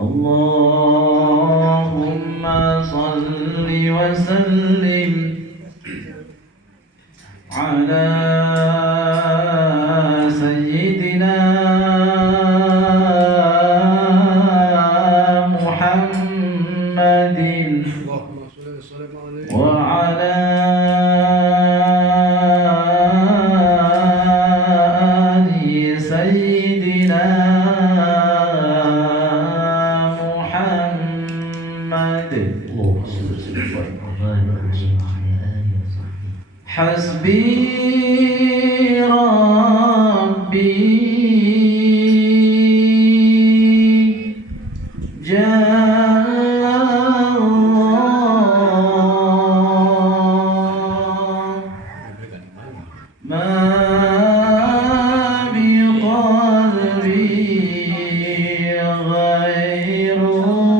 اللهم صل وسلم على سيدنا محمد وعلى آل سيدنا محمد. حسبي ربي جل الله ما بقلبي غير الله.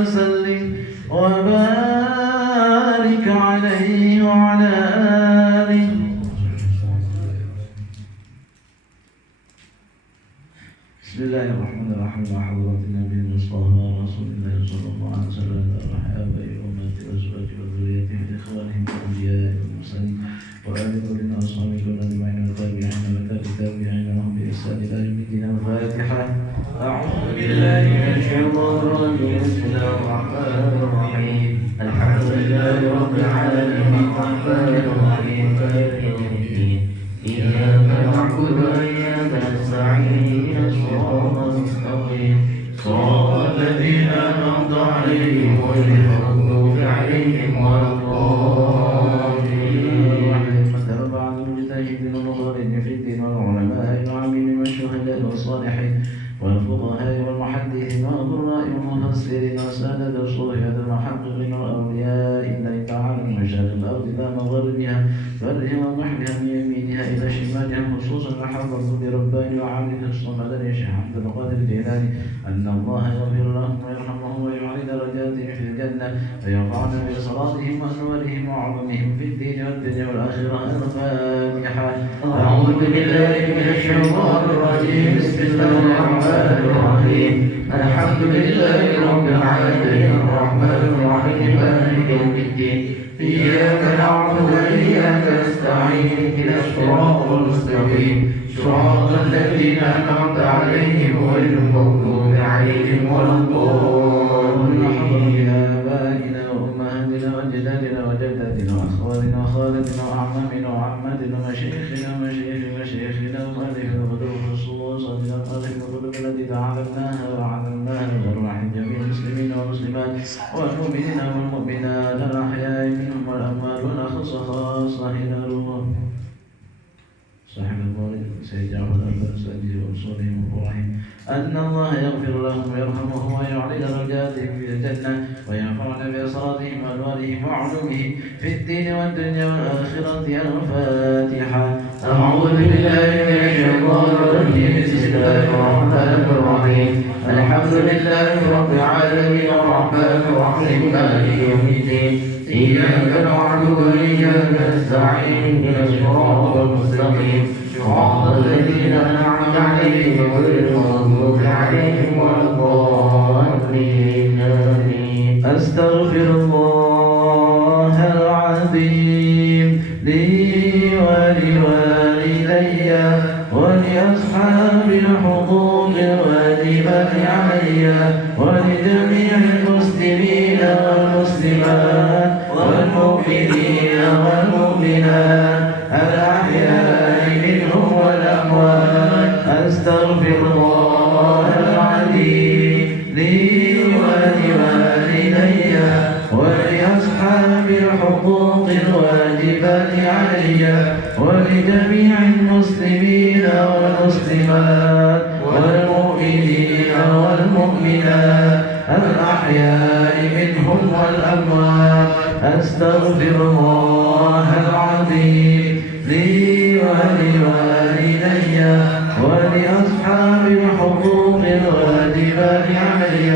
وسلم وبارك عليه وعلى آله. بسم الله الرحمن الرحيم. مع حضرة النبي المصطفى رسول الله صلى الله عليه وسلم الرحاب أمة وأزواجه وذريته وإخوانهم والأنبياء والمرسلين وآل كل أصحاب كل أجمعين والتابعين والتابعين لهم بإحسان إلى يوم الدين. الفاتحة. أعوذ بالله من الشيطان الرجيم. بسم الله الرحمن الرحيم. الحمد لله رب العالمين الرحمن الرحيم مالك يوم الدين. إياك نعبد وإياك نستعين الصراط المستقيم صراط الذين أنعمت عليهم غير المغضوب عليهم ولا الضالين. مثل بعض المجتهدين والمخالفين في الدين والعلماء العاملين والشهداء والصالحين والفقهاء والمحدثين والقراء والمفسرين وسادة الصوفية المحققين والأولياء الله تعالى من مشارق الأرض إلى مغربها برها وبحرها من يمينها إلى شمالها خصوصا حفظ برباني وعامل الصمد الشيخ عبد القادر الجيلاني أن الله يغفر لهم ويرحمهم ويعلي درجاتهم في الجنة ويرفعنا بصلاتهم وأنوارهم وعلومهم في الدين والدنيا والآخرة. الفاتحة. أعوذ بالله من الشيطان الرجيم. بسم الله الرحمن الرحيم. الحمد لله رب العالمين الرحمن الرحيم مالك يوم الدين. إياك نعبد وإياك نستعين اهدنا الصراط المستقيم صراط الذين أنعمت عليهم غير المغضوب عليهم ولا الضالين. آبائنا وأمهاتنا وأجدادنا وجداتنا وأخوالنا وخالتنا وأعمامنا وعماتنا ومشايخنا ومشايخ مشايخنا ومؤلف القلوب خصوصا مؤلف القلوب التي تعلمناها وعلمناها وأرواح جميع المسلمين والمسلمات والمؤمنين والمؤمنات الأحياء منهم والأموات ونخص خاصة إلى روح صاحب الوالد سيد جعفر الأنصاري وأصولهم وفرحهم أن الله يغفر لهم ويرحمهم ويعلي درجاتهم في الجنة وينفعنا بصلاتهم وأنوارهم وعلومهم في الدين والدنيا والآخرة. الفاتحة. أعوذ بالله من الشيطان الرجيم. بسم الله الرحمن الرحيم. الحمد لله رب العالمين الرحمن الرحيم مالك يوم الدين. إياك نعبد وإياك نستعين اهدنا الصراط المستقيم صراط الذين أنعمت عليهم غير المغضوب عليهم ولا الضالين. أستغفر الله العظيم لي ولوالدي ولأصحاب الحقوق الواجبة علي ولجميع المسلمين والمسلمات والمؤمنين والمؤمنات الأحياء منهم والأموات. أستغفر الله العظيم لي ولوالدي ولأصحاب الحقوق الواجبة علي ولجميع المسلمين والمسلمات والمؤمنين والمؤمنات الأحياء منهم والأموات. أستغفر الله العظيم لي ولوالدي ولأصحاب الحقوق الواجبة علي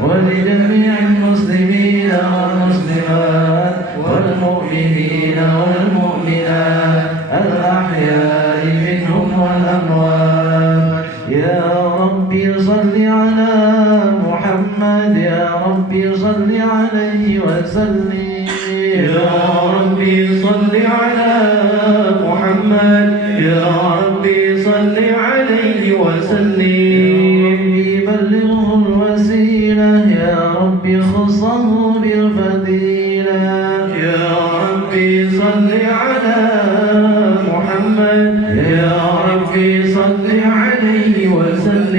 ولجميع المسلمين والمسلمات والمؤمنين والمؤمنات الأحياء منهم والأموات. يا ربي صل على محمد. يا ربي صل عليه وسلم. يا ربي صل على محمد. يا ربي صل عليه وسلم. بلغه الوسيلة. يا ربي خصه بالفضيلة. يا ربي صل على محمد. يا ربي صل عليه وسلم.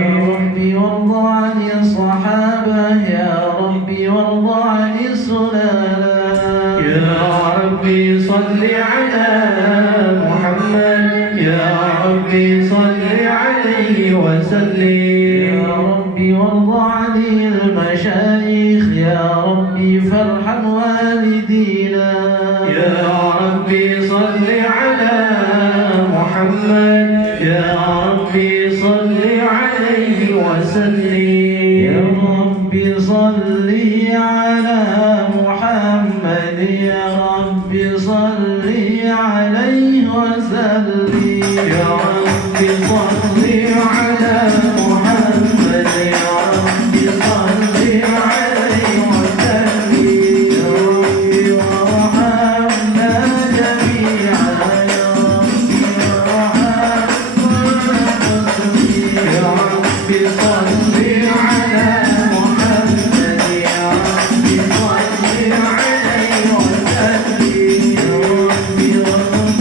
يا ربي وارض عن الصحابة. يا ربي وارض عن السلالة. يا ربي صل على محمد. يا ربي صل عليه وسلم. يا ربي وارض عن المشايخ. يا ربي فارحم والدينا. يا ربي صل على محمد. يا ربي صل عليه وسلم. يا ربي صل على محمد يا رب صل عليه وسلم يا رب صل على محمد يا رب صل عليه وسلم يا رب وارحمنا جميعا يا رب وارحمنا يا رب صل على محمد يا رب صل عليه وسلم يا رب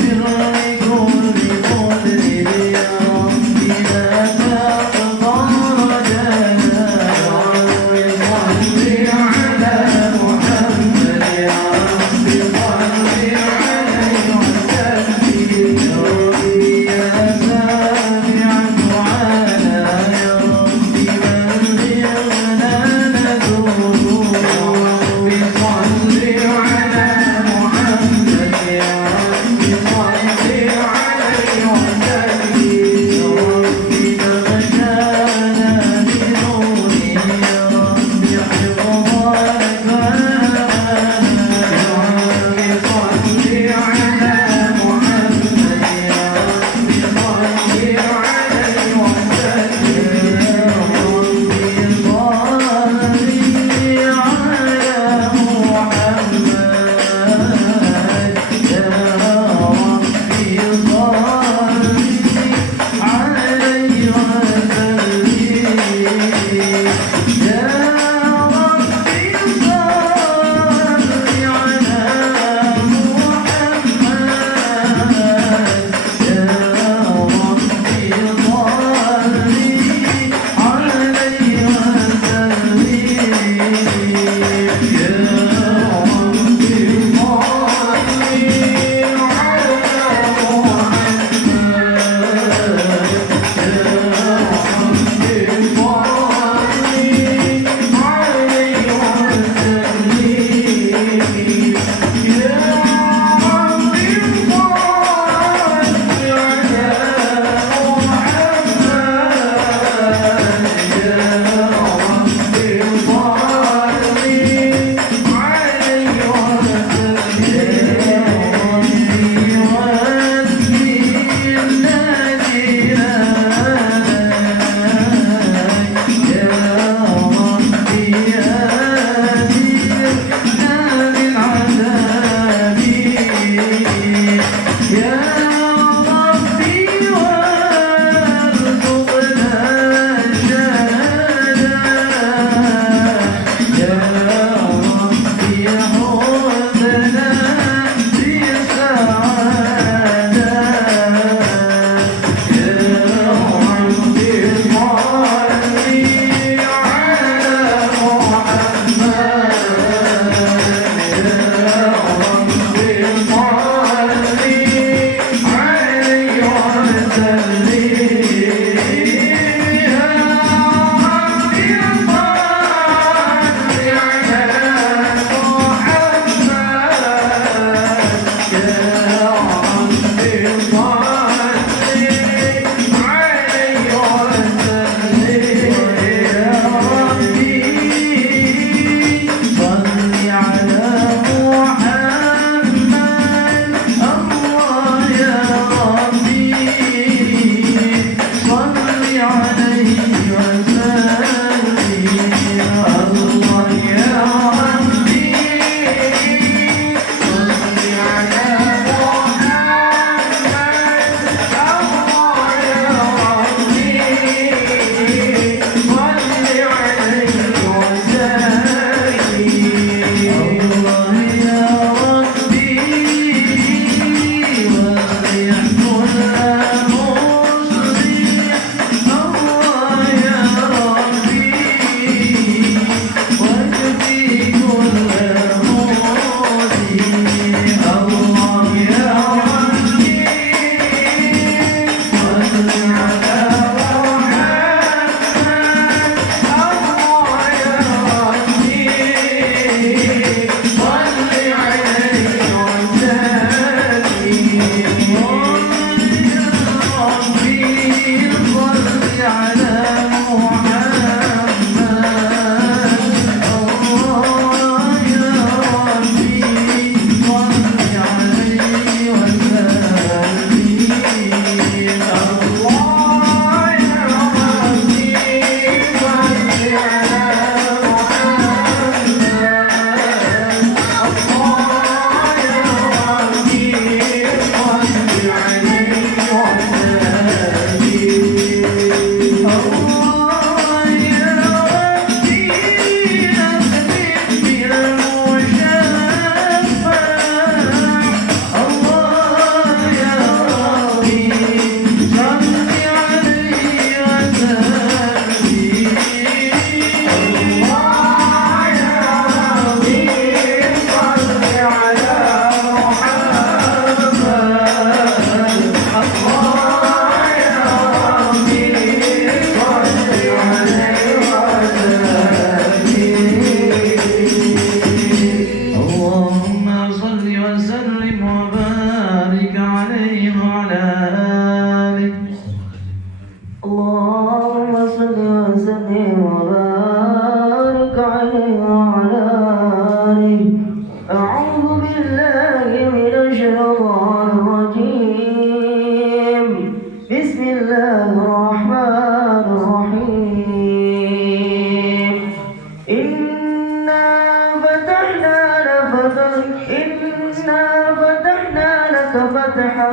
فتحنا لك فتحا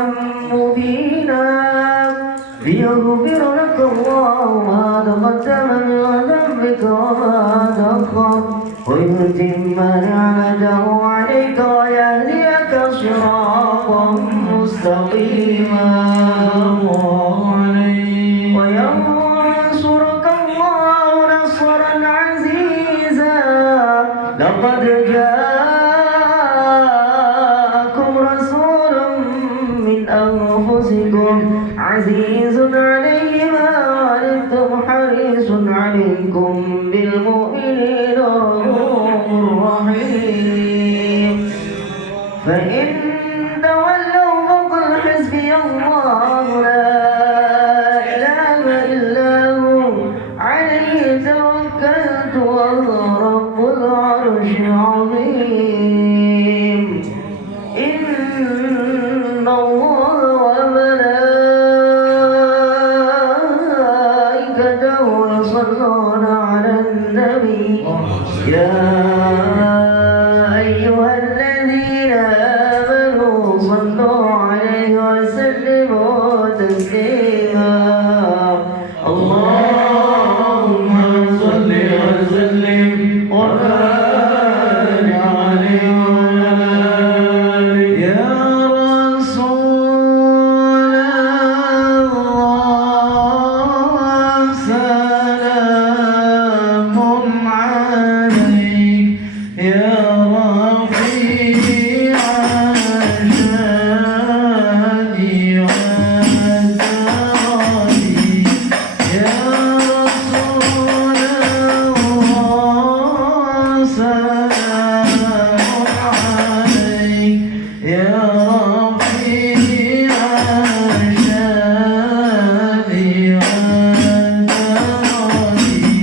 مبينا ليغفر لك الله ما تقدم من ذنبك وما تأخر ويتم نعمته عليك ويهديك صراطا مستقيما وينصرك الله نصرا عزيزا لقد جاءكم رسول من أنفسكم عزيز عليه ما عنتم حريص عليكم بالمؤمنين رؤوف رحيم فإن تولوا فقل حسبي الله لا إله إلا هو عليه توكلت وهو رب العرش العظيم إن الله وملائكته يصلون على النبي يا أيها الذين آمنوا صلوا عليه وسلموا تسليما اللهم صل وسلم وبارك عليه يا رسول الله سلام عليك يا رفيع الشان والزرار يا رسول الله سلام عليك يا رفيع الشان والزرار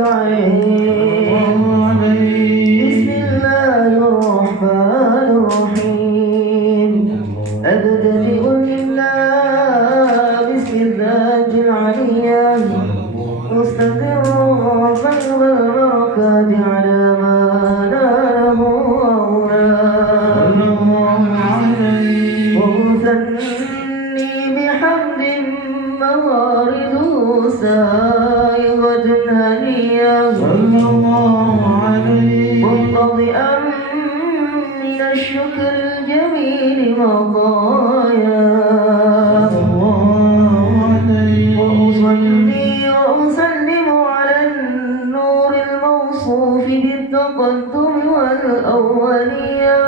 العين بسم الله الرحمن الرحيم أبتدئ لله بسم الله العليا مستمر فيض البركات على ما ناله ومثني بحمد موارد سائغة هنية منقضئا من الشكر الجميل مطايا وأصلي وأسلم على النور الموصوف بالتقدم والأولية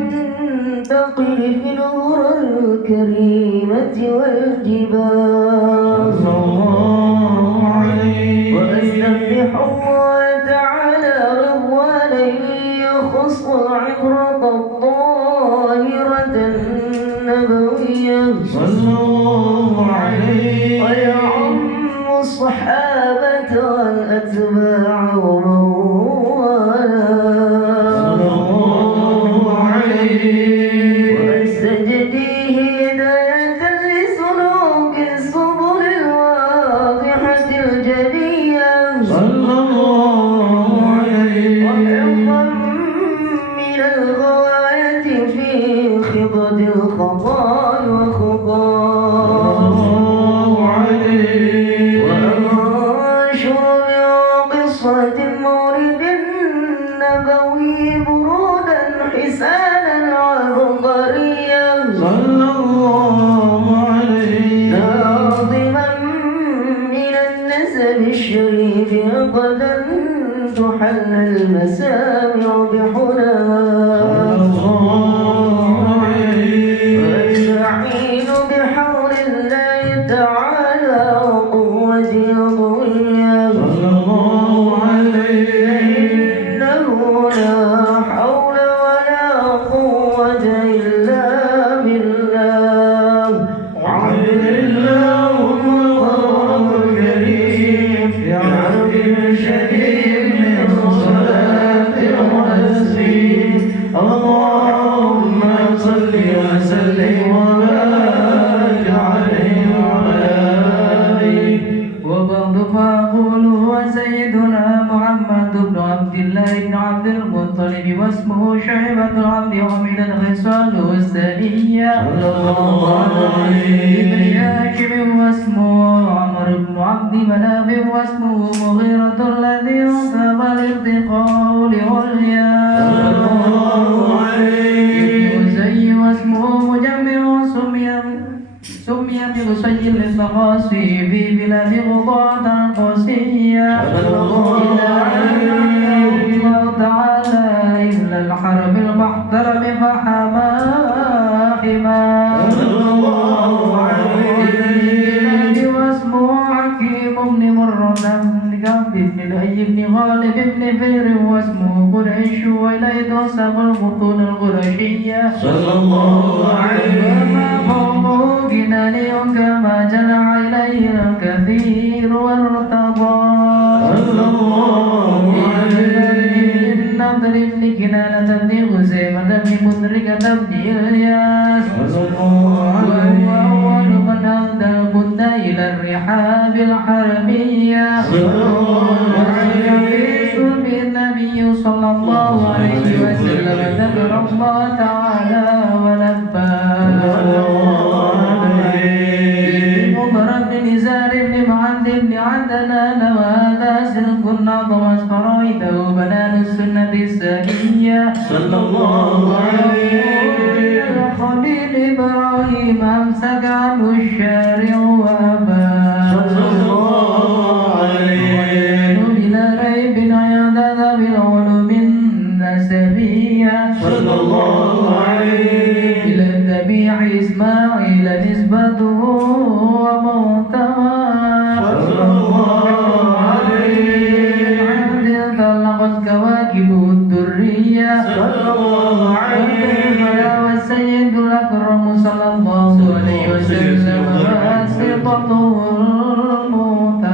المنتقل في الغرى الكريمة والجبال وأستفتح الله تعالى رضوانا يخص العبرة الطاهرة النبوية ويعم الصحابة والأتباع ومن واستجديه هداية لسلوك السبل الواضحة الجلية وحفظا من الغواية في خضد الخطايا وخطايا وأنشر من قصة المولد النبوي برودا حسانا عبقريا ناظما من النسب الشريف قدا تحل المسامع بحنان واستعين بحول الله تعالى وقوته قوية إنه لا حول ولا قوة إلا بالله عبد اللهم الغفور الكريم يا رب الشديد من صلاة وتسليم اللهم صل وسلم وبارك عليه وعلى آله وبعد فأقول هو سيدنا محمد بن عبد الله بن عبد المطلب واسمه شيبة العبد ومن خصاله الثانية ابن هاشم واسمه عمرو بن عبد مناف واسمه مغيرة الذي انتهى الارتقاء لعليا ابن زي واسمه مجمع سمي بقصي للتقاصي في بلاد غضاة قاسية الله تعالى إلا الحرب المحترم فحما حما واسمه حكيم بن مرة بن كعب بن لؤي بن غالب بن فهر واسمه قريش وإليه تنسب البطون القرشية وما قومه جناني كما جنع إليه الكثير وارتضى النضر بن كنانة بن خزيمة بن مدركة بن إلياس وهو أول من أهدى البد إلى الرحاب الحربية وحديث بالنبي صلى الله عليه وسلم ذكر الله تعالى ولبى مضرب بن نزار بن معد بن عدنان وهذا سلك النظم فرائده بنان السنة السنية خليل إبراهيم أمسك عنه الشارع وأبى إلى ريب عند ذوي العلوم النسبية إلى الذبيح إسماعيل نسبته ومحتوى طلقت كواكبه الدرية والسيد الأكرم صلى الله عليه وسلم واسطته المعتمى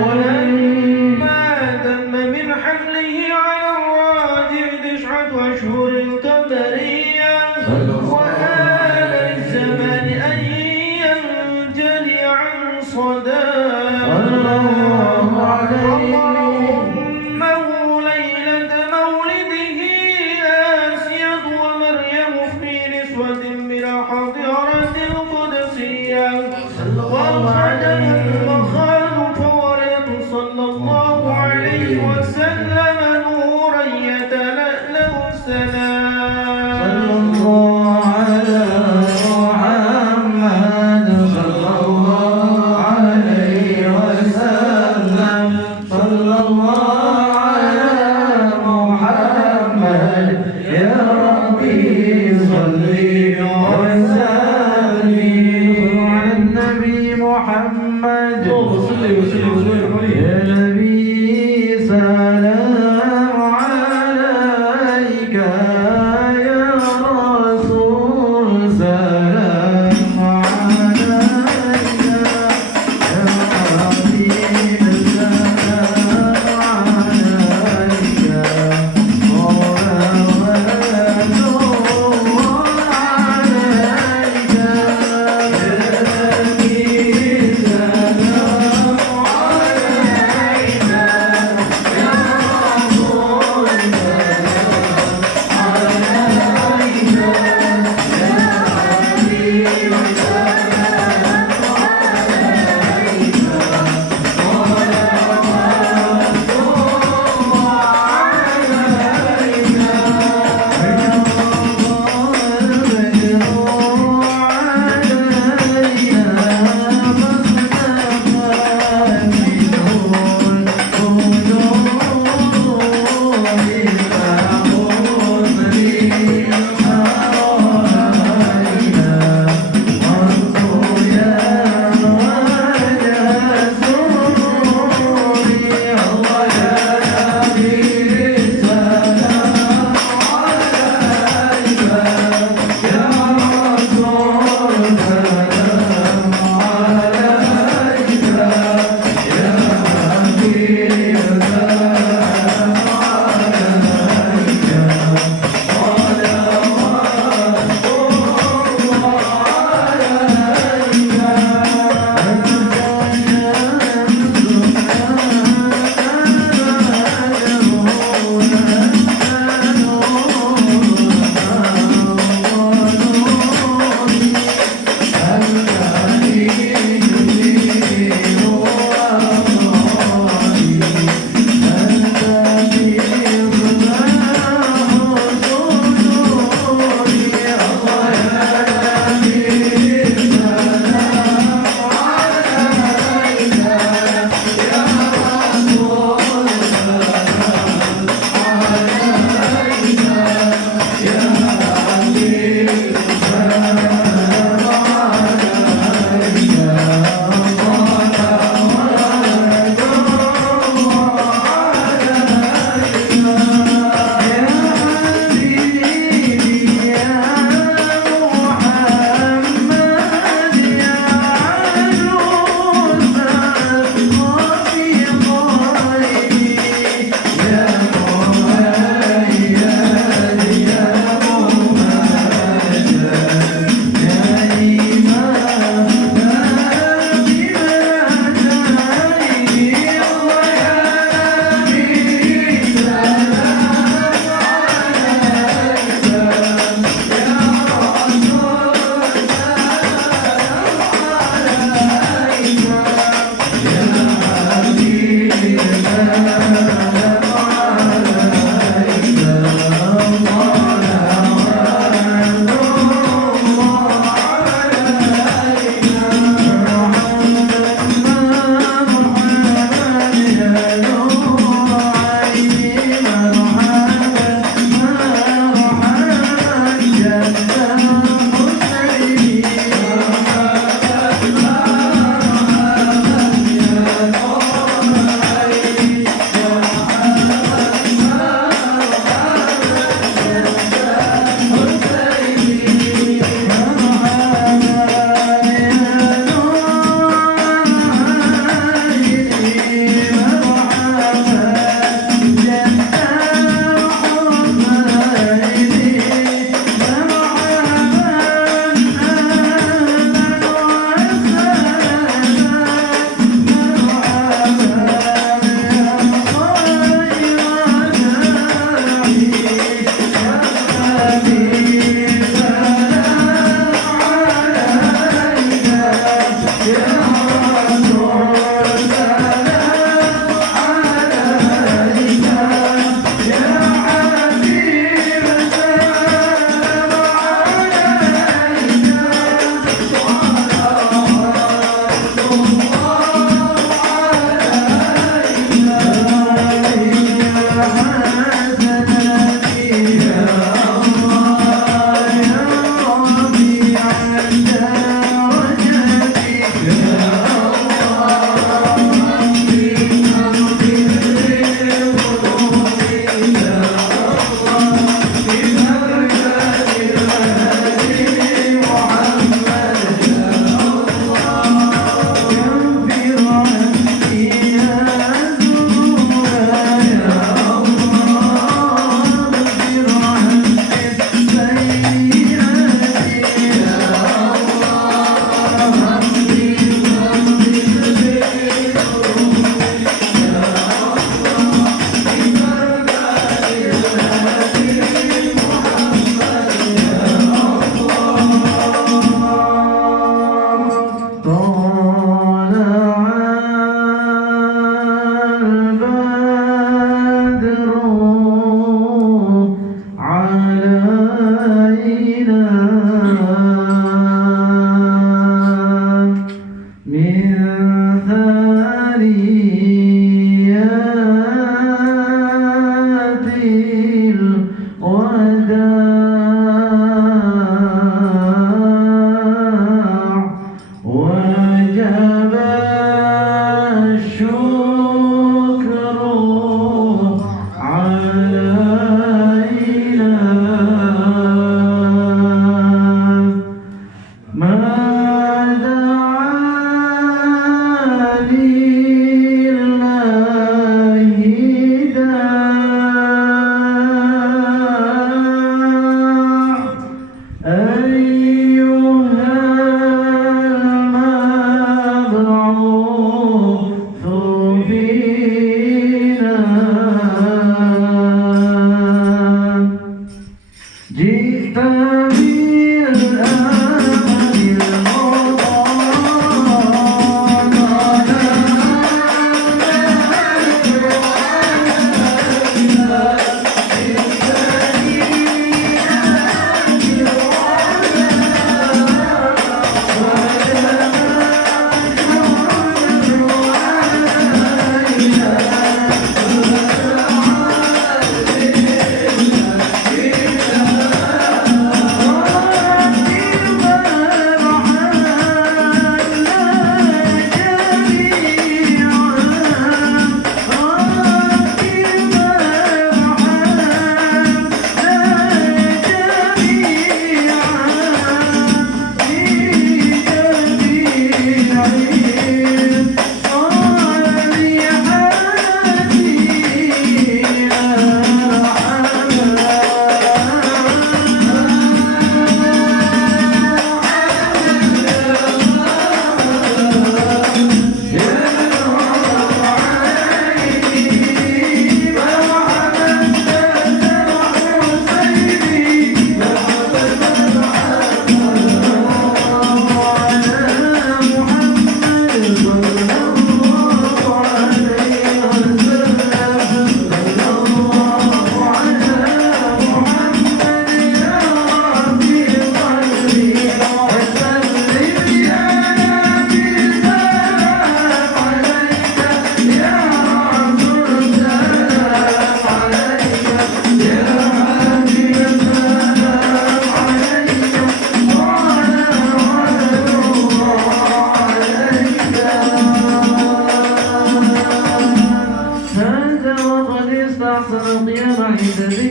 ولما تم من حمله عليه على الراجع 9 أشهر قمرية وآل الزمان أن ينجلي عن صداه اللهم ليلة مولده آسيا ومريم في نسوة من حضرة القدسية وخدم المخالف ورد صلى الله عليه وسلم نور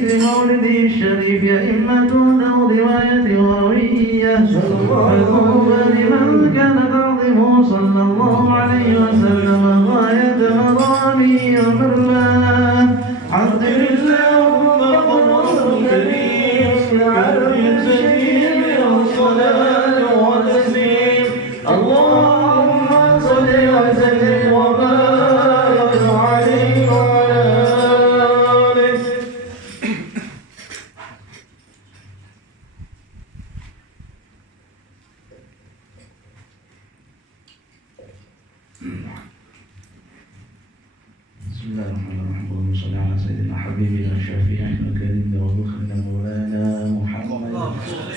عيد مولده الشريف أئمة ذو رواية روية فطوبى لمن كان تعظمه صلى الله عليه وسلم غاية مرامي ومرماه. حضر اللهم قرآن الكريم على سبيل الصلاة والتسليم. اللهم صل وسلم وبارك عليه وعلى آله. بسم الله الرحمن الرحيم. اللهم صل على سيدنا حبيبنا شفيعنا وكريمنا وذخرنا مولانا محمد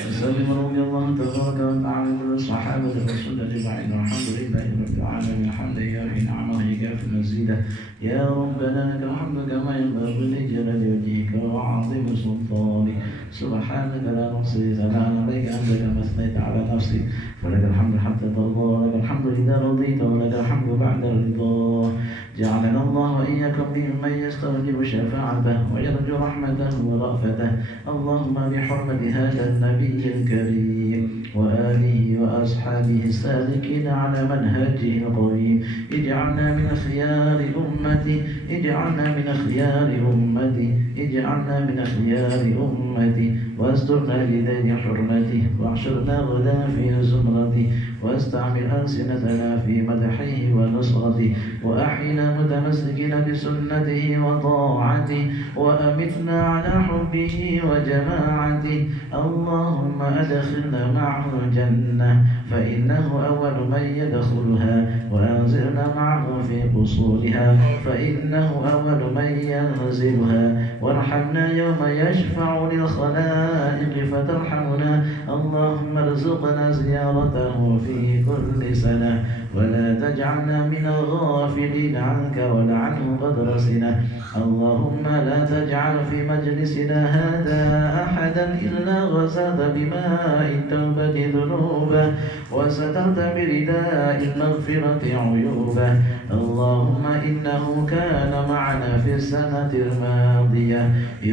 وسلم. رضي الله تبارك وتعالى عن الصحابة والرسول أجمعين والحمد لله رب العالمين. حمدا يكفي نعمه يكفي مزيدا. يا ربنا لك الحمد كما ينبغي لجلال وجهك وعظيم سلطانك. سبحانك لا نحصي ثناء عليك أنت كما أثنيت على نفسك. فلك الحمد حتى ترضى، لك الحمد إذا رضيت، ولك الحمد بعد الرضا. جعلنا الله وإياكم ممن يستوجب شفاعته ويرجو رحمته ورأفته. اللهم بحرمة هذا النبي الكريم وآله وأصحابه السالكين على منهجه القويم اجعلنا من خيار أمتي، اجعلنا من خيار أمتي، اجعلنا من خيار أمتي، واسترنا بذات حرمته، واحشرنا غدا في زمرته، واستعمل ألسنتنا في مدحه ونصرته، وأحينا متمسكين بسنته وطاعته، وأمتنا على حبه وجماعته. اللهم أدخلنا معه الجنة فإنه أول من يدخلها، وأنزلنا معه في قصورها فإنه أول من ينزلها، وارحمنا يوم يشفع للخلائق فترحمنا. اللهم ارزقنا زيارته في كل سنة، ولا تجعلنا من الغافلين عنك ولا عنه قدر سنة. اللهم لا تجعل في مجلسنا هذا أحدا إلا غسلت بماء التوبة ذنوبه، وسترت برداء المغفرة عيوبه. اللهم إنه كان معنا في السنة الماضية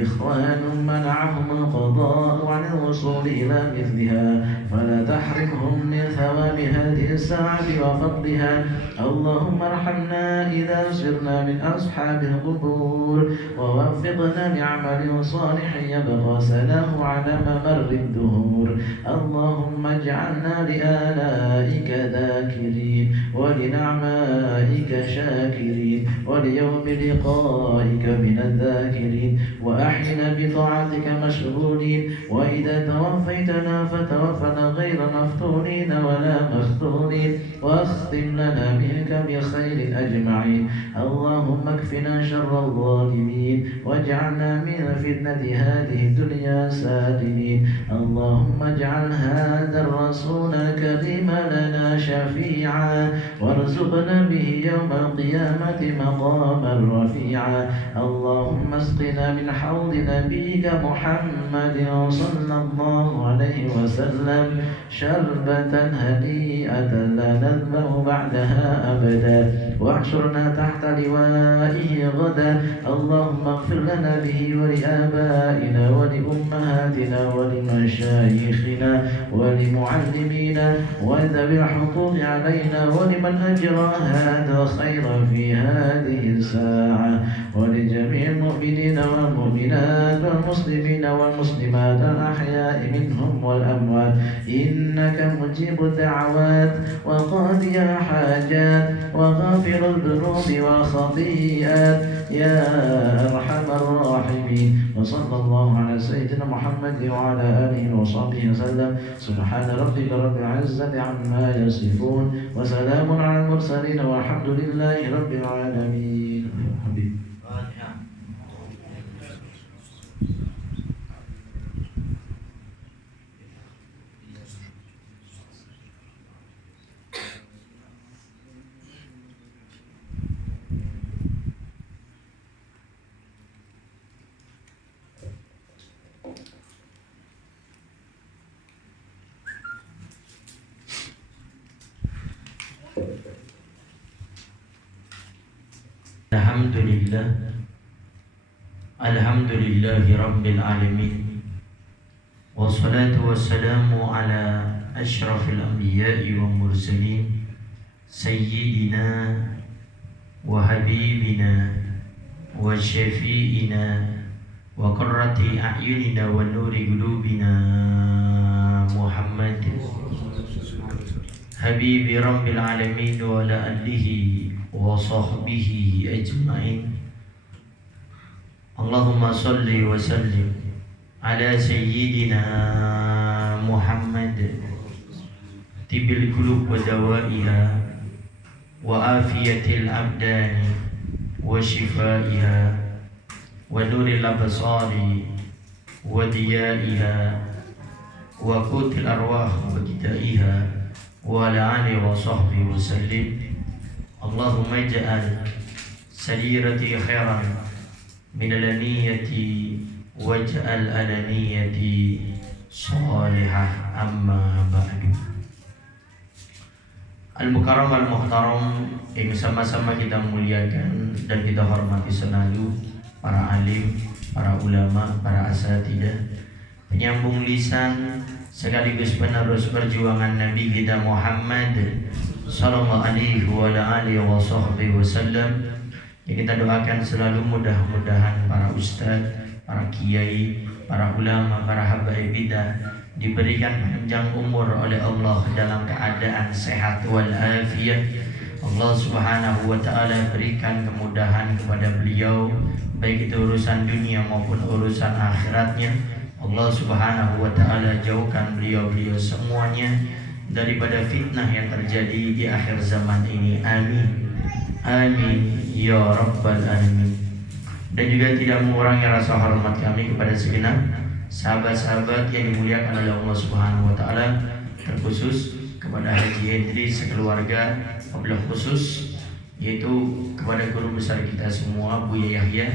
إخوان منعهم القضاء عن الوصول إلى مثلها، فلا تحرمهم من ثواب هذه الساعة وفضلها. اللهم ارحمنا إذا صرنا من أصحاب القبور، ووفقنا لعمل صالح يبقى سلاه على ممر الدهور. اللهم اجعلنا لآلائك ذاكرين، ولنعمائك شاكرين، وليوم لقائك من الذاكرين، وأحينا بطاعتك مشغولين. وإذا توفيتنا فتوفنا غير مفتونين ولا مختونين، واختم لنا منك بخير أجمعين. اللهم اكفنا شر الظالمين، واجعلنا من فتنة هذه الدنيا سالمين. اللهم اجعل هذا الرسول الكريم لنا شفيعا، وارزقنا به يوم القيامة مقاما رفيعا. اللهم اسقنا من حوض نبيك محمد صلى الله عليه وسلم شربة هنيئة لا نذبه بعدها أبدا، واحشرنا تحت لوائه غدا. اللهم اغفر لنا به ولآبائنا ولأمهاتنا ولمشايخنا ولمعلمينا وذوي الحقوق علينا، ولمن أجرى هذا الخير في هذه الساعة، ولجميع المؤمنين والمؤمنات والمسلمين والمسلمات الأحياء منهم والأموات، إنك مجيب الدعوات وقاضي الحاجات وغافر الذنوب والخطيئات يا أرحم الراحمين. وصلى الله على سيدنا محمد وعلى آله وصحبه وسلم. سبحان ربك رب العزة عما يصفون، وسلام على المرسلين، والحمد لله رب العالمين. Alhamdulillah, Alhamdulillahi Rabbil Alamin, wassalatu wassalamu ala ashrafil anbiya'i wa mursalin, sayyidina wa habibina wa syafi'ina wa qurrati a'yunina wa nuri qulubina Muhammad habibi Rabbil Alamin wa ala alihi wa sahbihi ajma'in. Allahumma salli wa sallim ala sayyidina Muhammad tibil qulub wa dawaiha wa afiyatil abdani wa shifaiha wa nuril absari wa diyaiha wa qutil arwah wa jidaiha wa ala alihi wa sahbihi wa sallim. Allahumma ij'al sarirati khairan min alaniyati waj'al alaniyati salihah, amma ba'du. Al-Mukarram al-Muhtaram yang sama-sama kita muliakan dan kita hormati selalu para alim, para ulama, para asatidah, penyambung lisan sekaligus penerus perjuangan Nabi kita Muhammad sallallahu alaihi wa alihi wasallam. Ya, kita doakan selalu mudah-mudahan para ustadz, para kiai, para ulama, para habaib bidah diberikan panjang umur oleh Allah dalam keadaan sehat wal afiyah. Allah Subhanahu wa taala berikan kemudahan kepada beliau baik itu urusan dunia maupun urusan akhiratnya. Allah Subhanahu wa taala jauhkan beliau semuanya daripada fitnah yang terjadi di akhir zaman ini. Amin. Amin ya rabbal alamin. Dan juga tidak mengurangi rasa hormat kami kepada segenap sahabat-sahabat yang dimuliakan oleh Allah Subhanahu wa taala, terkhusus kepada Haji Hendri sekeluarga, wabil khusus yaitu kepada guru besar kita semua Buya Yahya,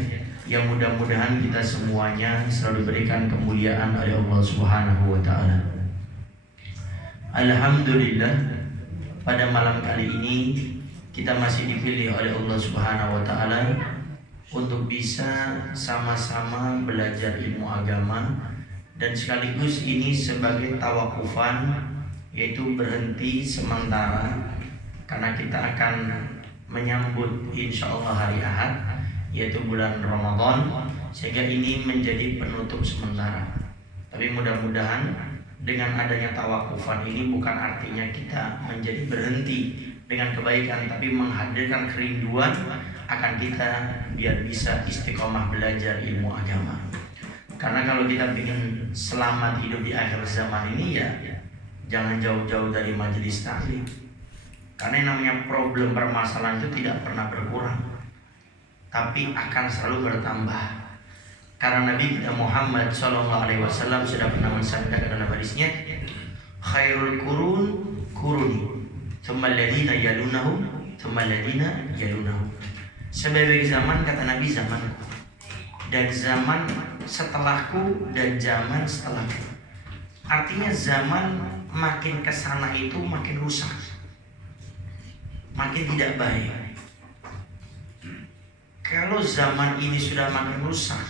yang mudah-mudahan kita semuanya selalu diberikan kemuliaan oleh Allah Subhanahu wa taala. Alhamdulillah, pada malam kali ini kita masih dipilih oleh Allah Subhanahu wa taala untuk bisa sama-sama belajar ilmu agama, dan sekaligus ini sebagai tawakufan, yaitu berhenti sementara karena kita akan menyambut insyaallah hari Ahad yaitu bulan Ramadan, sehingga ini menjadi penutup sementara. Tapi mudah-mudahan dengan adanya tawakufan ini bukan artinya kita menjadi berhenti dengan kebaikan, tapi menghadirkan kerinduan akan kita biar bisa istiqomah belajar ilmu agama. Karena kalau kita ingin selamat hidup di akhir zaman ini, ya jangan jauh-jauh dari majelis taklim. Karena yang namanya problem permasalahan itu tidak pernah berkurang, tapi akan selalu bertambah. Karena Nabi kita Muhammad SAW sudah pernah mensabdakan dalam hadisnya, khairul qurun quruni, tsumma alladziina yalunahum, tsumma alladziina yalunahum. Sebaik zaman, kata Nabi, zamanku, dan zaman setelahku, dan zaman setelahku. Artinya zaman makin kesana itu makin rusak, makin tidak baik. Kalau zaman ini sudah makin rusak,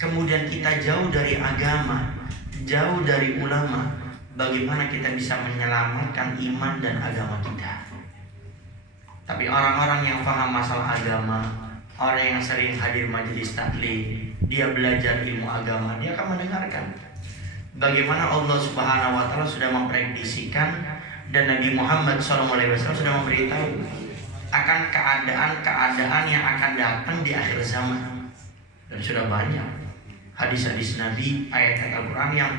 kemudian kita jauh dari agama, jauh dari ulama, bagaimana kita bisa menyelamatkan iman dan agama kita? Tapi orang-orang yang paham masalah agama, orang yang sering hadir majelis taklim, dia belajar ilmu agama, dia akan mendengarkan bagaimana Allah Subhanahu wa taala sudah memprediksikan dan Nabi Muhammad SAW sudah memberitahu akan keadaan-keadaan yang akan datang di akhir zaman. Dan sudah banyak hadis-hadis Nabi, ayat-ayat Al-Quran yang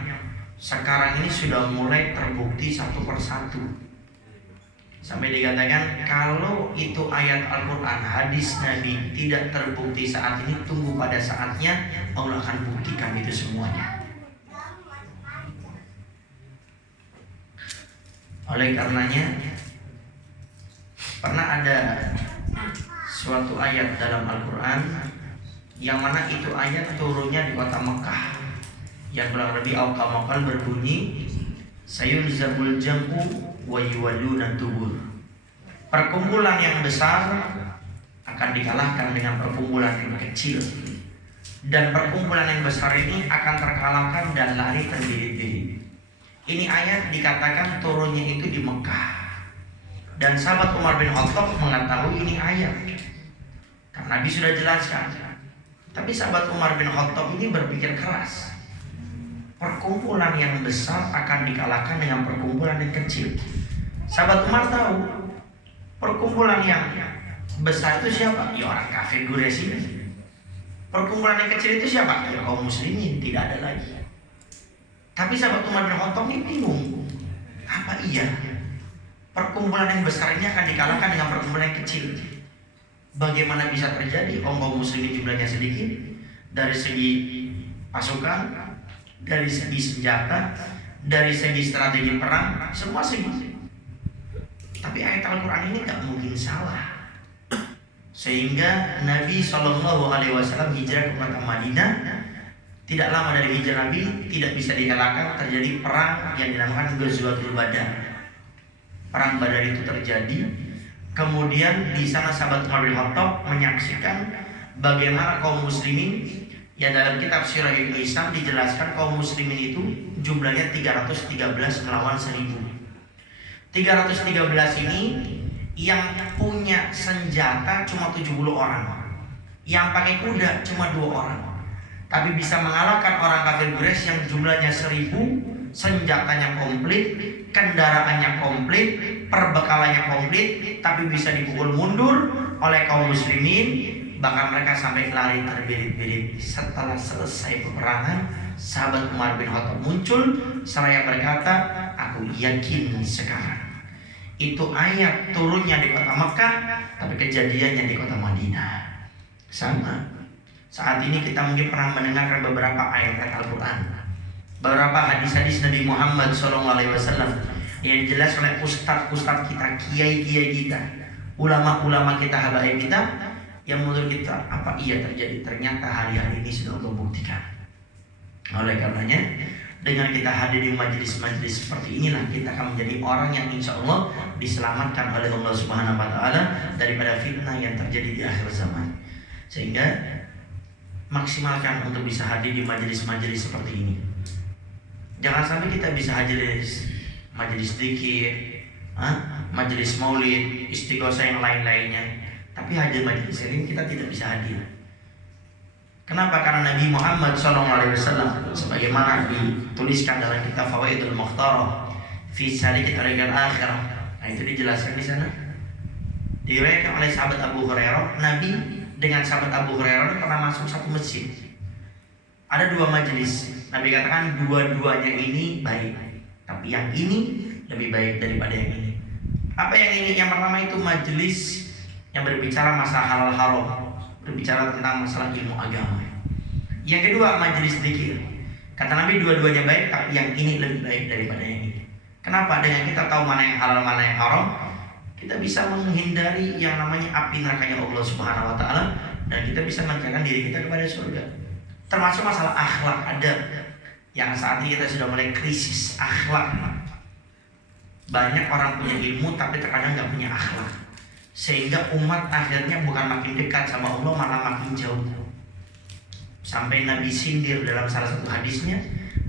sekarang ini sudah mulai terbukti satu persatu. Sampai dikatakan kalau itu ayat Al-Quran, hadis Nabi tidak terbukti saat ini, tunggu pada saatnya Allah akan buktikan itu semuanya. Oleh karenanya, pernah ada suatu ayat dalam Al-Quran yang mana itu ayat turunnya di kota Mekah, yang kurang lebih awqamakal berbunyi, sayulzamul jam'u wa yuwalluna dubur. Perkumpulan yang besar akan dikalahkan dengan perkumpulan yang kecil. dan perkumpulan yang besar ini akan terkalahkan dan lari terbirit-birit. Ini ayat dikatakan turunnya itu di Mekah. Dan sahabat Umar bin Khattab mengetahui ini ayat, karena Nabi sudah jelaskan. Tapi sahabat Umar bin Khattab ini berpikir keras. Perkumpulan yang besar akan dikalahkan dengan perkumpulan yang kecil. Sahabat Umar tahu perkumpulan yang besar itu siapa? Ya orang kafir Quraisy ini. Perkumpulan yang kecil itu siapa? Ya kaum muslimin, tidak ada lagi. Tapi sahabat Umar bin Khattab ini bingung. Apa iya perkumpulan yang besar ini akan dikalahkan dengan perkumpulan yang kecil? Bagaimana bisa terjadi? Kaum muslimin jumlahnya sedikit, dari segi pasukan, dari segi senjata, dari segi strategi perang, semua segi. Tapi ayat Al-Quran ini gak mungkin salah. Sehingga Nabi SAW hijrah ke kota Madinah. Tidak lama dari hijrah Nabi, tidak bisa dielakkan terjadi perang yang dinamakan Ghazwatul Badar. Perang Badar itu terjadi. Kemudian di sana sahabat Umar bin Khattab menyaksikan bagaimana kaum muslimin, ya dalam kitab Sirah Ibnu Hisam dijelaskan kaum muslimin itu jumlahnya 313 melawan 1000. 313 ini yang punya senjata cuma 70 orang, yang pakai kuda cuma 2 orang, tapi bisa mengalahkan orang kafir Quraisy yang jumlahnya 1000, senjatanya komplit, kendaraannya komplit, perbekalannya komplit, tapi bisa dipukul mundur oleh kaum muslimin. Bahkan mereka sampai lari terbirit-birit. Setelah selesai peperangan, sahabat Umar bin Khattab muncul seraya berkata, aku yakin sekarang itu ayat turunnya di kota Mekah, tapi kejadiannya di kota Madinah. Sama. Saat ini kita mungkin pernah mendengarkan beberapa ayat Al-Quran, beberapa hadis-hadis Nabi Muhammad SAW yang dijelaskan oleh ustadz-ustadz kita, kiai-kiai kita, ulama-ulama kita, habaib kita, yang menurut kita apa iya terjadi? Ternyata hari-hari ini sudah Allah buktikan. Oleh karenanya, dengan kita hadir di majelis-majelis seperti inilah kita akan menjadi orang yang insya Allah diselamatkan oleh Allah Subhanahu Wa Taala daripada fitnah yang terjadi di akhir zaman. Sehingga maksimalkan untuk bisa hadir di majelis-majelis seperti ini. Jangan sampai kita bisa hadir di majelis dzikir, majelis maulid, istighosah yang lain-lainnya, tapi hadir majelis ini kita tidak bisa hadir. Kenapa? Karena Nabi Muhammad SAW sebagaimana dituliskan dalam kitab Fawaidul Mukhtarah fi Saliki Tariqil Akhirah. Nah, itu dijelaskan di sana. Diriwayatkan oleh sahabat Abu Hurairah, Nabi dengan sahabat Abu Hurairah pernah masuk satu masjid. Ada 2 majelis. Nabi katakan dua-duanya ini baik, tapi yang ini lebih baik daripada yang ini. Apa yang ini? Yang pertama itu majelis yang berbicara masalah halal haram, berbicara tentang masalah ilmu agama. Yang kedua majelis zikir. Kata Nabi dua-duanya baik, tapi yang ini lebih baik daripada yang ini. Kenapa? Dengan kita tahu mana yang halal, mana yang haram, kita bisa menghindari yang namanya api nerakanya Allah Subhanahu Wa Taala, dan kita bisa menjadikan diri kita kepada surga. Termasuk masalah akhlak adab yang saat ini kita sudah mulai krisis akhlak. Banyak orang punya ilmu tapi terkadang nggak punya akhlak, sehingga umat akhirnya bukan makin dekat sama Allah, malah makin jauh. Sampai Nabi sindir dalam salah satu hadisnya,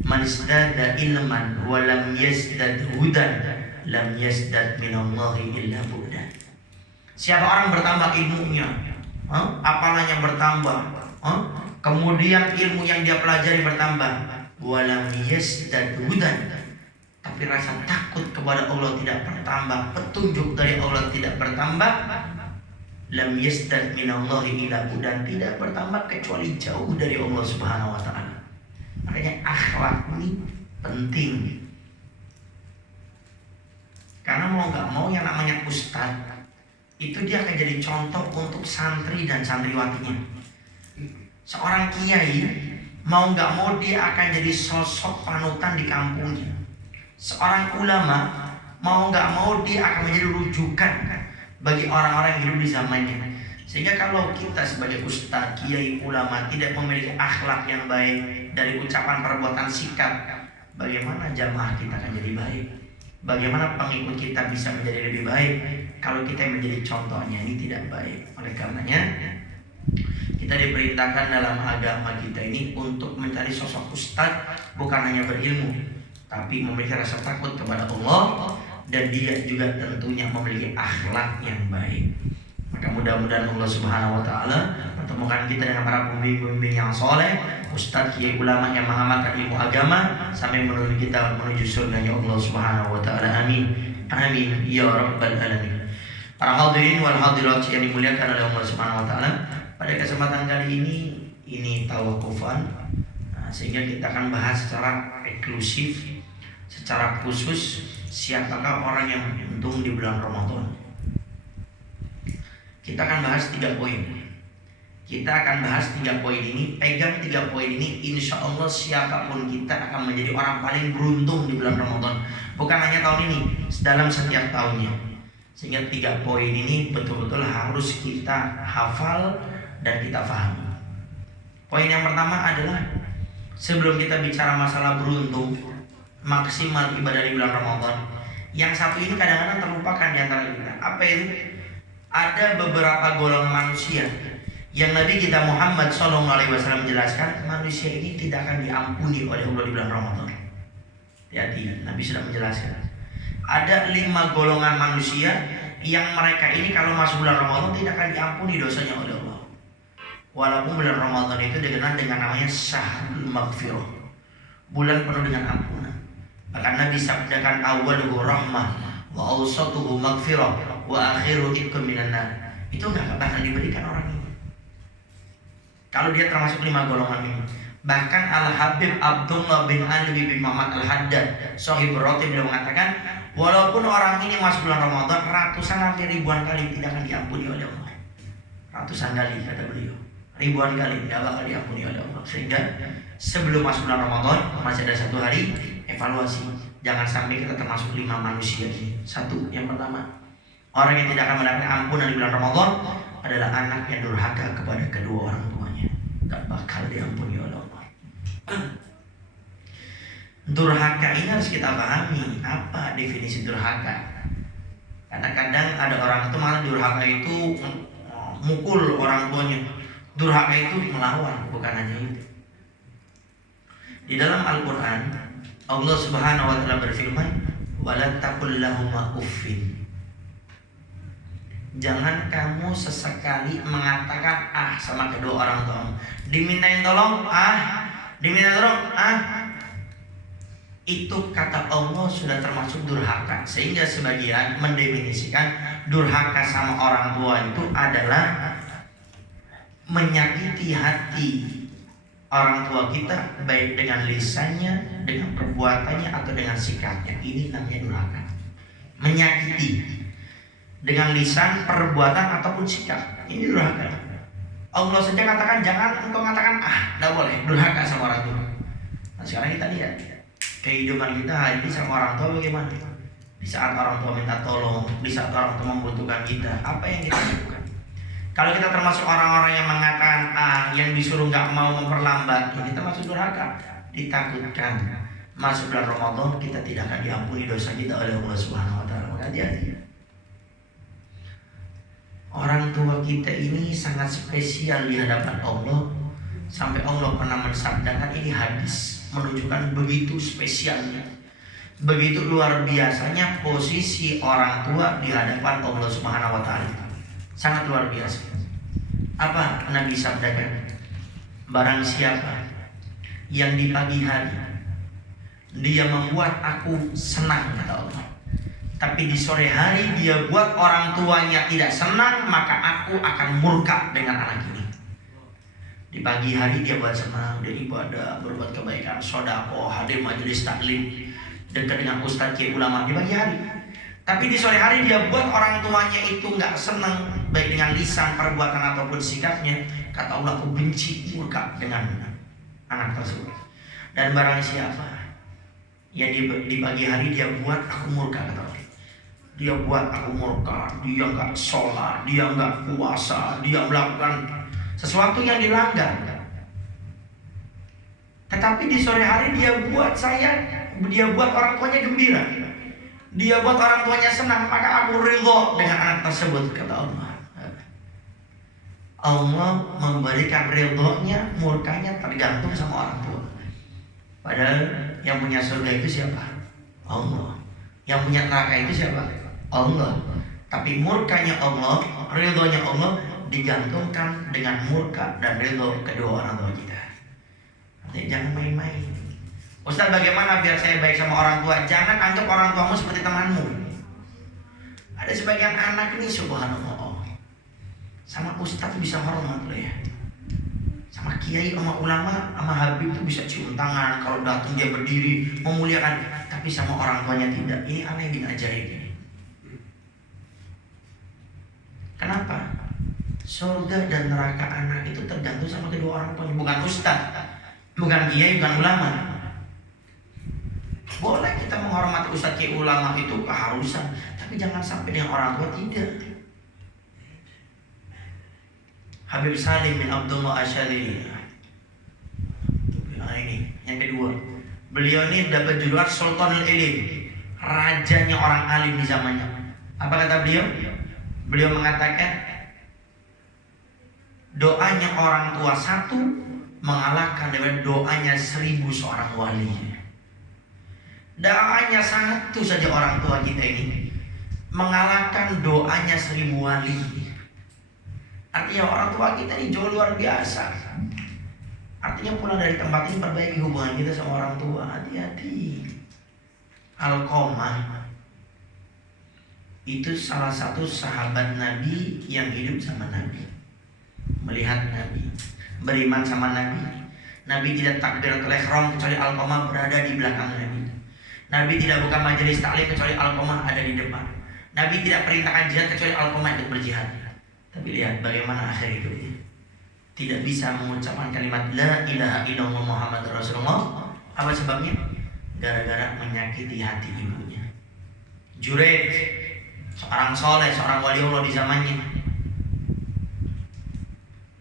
man istada ilman wa lam yazdad hudan lam yazdad minallahi illa bu'dan. Siapa orang bertambah ilmunya, apalanya bertambah, kemudian ilmu yang dia pelajari bertambah, wa lam yazdad hudan, tapi rasa takut kepada Allah tidak bertambah, petunjuk dari Allah tidak bertambah, lam yazdad minallahi illa bu'dan, tidak bertambah kecuali jauh dari Allah Subhanahu Wa Taala. Makanya akhlak ini penting. Karena mau nggak mau yang namanya ustadz itu dia akan jadi contoh untuk santri dan santriwatinya. Seorang kiai mau nggak mau dia akan jadi sosok panutan di kampungnya. Seorang ulama mau nggak mau dia akan menjadi rujukan bagi orang-orang yang hidup di zamannya. Sehingga kalau kita sebagai ustadz, kiai, ulama tidak memiliki akhlak yang baik dari ucapan, perbuatan, sikap, bagaimana jamaah kita akan jadi baik? Bagaimana pengikut kita bisa menjadi lebih baik kalau kita menjadi contohnya ini tidak baik? Oleh karenanya Kita diperintahkan dalam agama kita ini untuk mencari sosok ustadz, bukan hanya berilmu, tapi memiliki rasa takut kepada Allah, dan dia juga tentunya memiliki akhlak yang baik. Maka mudah-mudahan Allah Subhanahu wa Ta'ala pertemukan kita dengan para pembimbing yang soleh, ustadz, kiai, ulama yang mengamalkan ilmu agama sampai menuju kita menuju surga ya Allah Subhanahu wa Ta'ala. Amin. Amin ya rabbal alamin. Para hadirin wal hadirat yang dimuliakan oleh Allah Subhanahu wa Ta'ala, pada kesempatan kali ini tawakufan, sehingga kita akan bahas secara eksklusif, secara khusus siapakah orang yang untung di bulan Ramadan. Kita akan bahas 3 poin. Kita akan bahas 3 poin ini. Pegang 3 poin ini, insya Allah siapapun kita akan menjadi orang paling beruntung di bulan Ramadan. Bukan hanya tahun ini, dalam setiap tahunnya. Sehingga 3 poin ini betul-betul harus kita hafal dan kita pahami. Poin yang pertama adalah, sebelum kita bicara masalah beruntung, maksimal ibadah di bulan Ramadan, yang satu ini kadang-kadang terlupakan di antara kita. Apa itu? Ada beberapa golongan manusia yang Nabi kita Muhammad SAW menjelaskan, manusia ini tidak akan diampuni oleh Allah di bulan Ramadan. Hati-hati, Nabi sudah menjelaskan. Ada 5 golongan manusia yang mereka ini kalau masuk bulan Ramadan tidak akan diampuni dosanya oleh Allah. Walaupun bulan Ramadan itu dikenal dengan namanya syahrul maghfirah, bulan penuh dengan ampunan. Bahkan Nabi sabdakan, awwaluhu rahmah wa awsatuhu maghfirah wa akhiru itqun minan nar. Itu enggak bakal diberikan orang ini kalau dia termasuk 5 golongan ini. Bahkan Al-Habib Abdullah bin Ali bin Muhammad Al-Haddad Sahib Rotib beliau mengatakan, walaupun orang ini masuk bulan Ramadan ratusan sampai ribuan kali tidak akan diampuni oleh Allah. Ratusan kali kata beliau, ribuan kali tidak bakal diampuni oleh Allah. Sehingga sebelum masuk bulan Ramadan masih ada 1 hari evaluasi. Jangan sampai kita termasuk 5 manusia ini. 1, yang pertama, orang yang tidak akan mendapatkan ampunan di bulan Ramadan adalah anak yang durhaka kepada kedua orang tuanya. Gak bakal diampuni oleh Allah. Durhaka ini harus kita pahami. Apa definisi durhaka? Karena kadang ada orang itu malah durhaka itu mukul orang tuanya. Durhaka itu melawan, bukan hanya itu. Di dalam Al-Quran Allah Subhanahu wa Ta'ala berfirman, wala taqul lahuma uffin. Jangan kamu sesekali mengatakan sama kedua orang tuamu. Dimintain tolong diminta tolong Itu kata Allah sudah termasuk durhaka. Sehingga sebagian mendefinisikan durhaka sama orang tua itu adalah menyakiti hati orang tua kita, baik dengan lisannya, dengan perbuatannya, atau dengan sikapnya. Ini namanya durhaka. Menyakiti dengan lisan, perbuatan, ataupun sikap. Ini durhaka. Allah saja katakan jangan engkau katakan tidak boleh durhaka sama orang tua. Nah, sekarang kita lihat kehidupan kita hari ini sama orang tua bagaimana? Di saat orang tua minta tolong, di saat orang tua membutuhkan kita, apa yang kita lakukan? Kalau kita termasuk orang-orang yang mengatakan yang disuruh nggak mau memperlambat, kita masuk durhaka. Ditakutkan masuk bulan Ramadan kita tidak akan diampuni dosa kita oleh Allah Subhanahu wa Ta'ala. Hati-hati. Orang tua kita ini sangat spesial di hadapan Allah. Sampai Allah pernah mensabdakan, ini hadis menunjukkan begitu spesialnya, begitu luar biasanya posisi orang tua di hadapan Allah Subhanahu wa Ta'ala. Sangat luar biasa. Apa Nabi sabdakan? Barang siapa yang di pagi hari dia membuat aku senang, kata Allah, tapi di sore hari dia buat orang tuanya tidak senang, maka aku akan murka dengan anak ini. Di pagi hari dia buat senang, dia ibadah, berbuat kebaikan, sedekah, hadir majelis taklim, dekat dengan ustaz, kiai, ulama di pagi hari. Tapi di sore hari dia buat orang tuanya itu nggak senang, baik dengan lisan, perbuatan, ataupun sikapnya. Kata Allah, aku benci, murka dengan anak tersebut. Dan barang siapa ya di pagi hari dia buat aku murka, kata Allah, dia buat aku murka, dia nggak sholat, dia nggak puasa, dia melakukan sesuatu yang dilanggar. Tetapi di sore hari dia buat orang tuanya gembira, dia buat orang tuanya senang, maka aku ridho dengan anak tersebut, kata Allah. Allah memberikan ridhonya, murkanya tergantung sama orang tua. Padahal yang punya surga itu siapa? Allah. Yang punya neraka itu siapa? Allah. Tapi murkanya Allah, ridhonya Allah digantungkan dengan murka dan ridho kedua orang tua kita. Jadi jangan main-main. Ustaz, bagaimana biar saya baik sama orang tua? Jangan anggap orang tuamu seperti temanmu. Ada sebagian anak ini subhanallah, sama ustaz bisa hormat loh ya, sama kiai, sama ulama, sama habib itu bisa cium tangan, kalau datang dia berdiri memuliakan, tapi sama orang tuanya tidak. Ini aneh bin ajaib ini. Kenapa? Surga dan neraka anak itu tergantung sama kedua orang tuanya, bukan ustaz, bukan kiai, bukan ulama. Boleh kita menghormati ustaz, kiai, ulama itu keharusan, tapi jangan sampai dengan orang tua tidak. Habib Salim bin Abdullah Asy'ari. Nah ini yang kedua. Beliau ini dapat julukan Sultanul Ilim, rajanya orang alim di zamannya. Apa kata beliau? Beliau mengatakan doanya orang tua satu mengalahkan dengan doanya 1000 seorang wali. Doanya satu saja orang tua kita ini mengalahkan doanya 1000 wali. Artinya orang tua kita ini jauh luar biasa. Artinya pulang dari tempat ini perbaiki hubungan kita sama orang tua. Hati-hati. Alqamah itu salah satu sahabat Nabi yang hidup sama Nabi, melihat Nabi, beriman sama Nabi. Nabi tidak takbiratul ihram kecuali Alqamah berada di belakang Nabi. Nabi tidak buka majelis taklim kecuali Alqamah ada di depan. Nabi tidak perintahkan jihad kecuali Alqamah ikut berjihad. Tapi lihat bagaimana akhir hidupnya. Tidak bisa mengucapkan kalimat La ilaha illallah Muhammad Rasulullah. Apa sebabnya? Gara-gara menyakiti hati ibunya. Jureid, seorang soleh, seorang wali Allah di zamannya,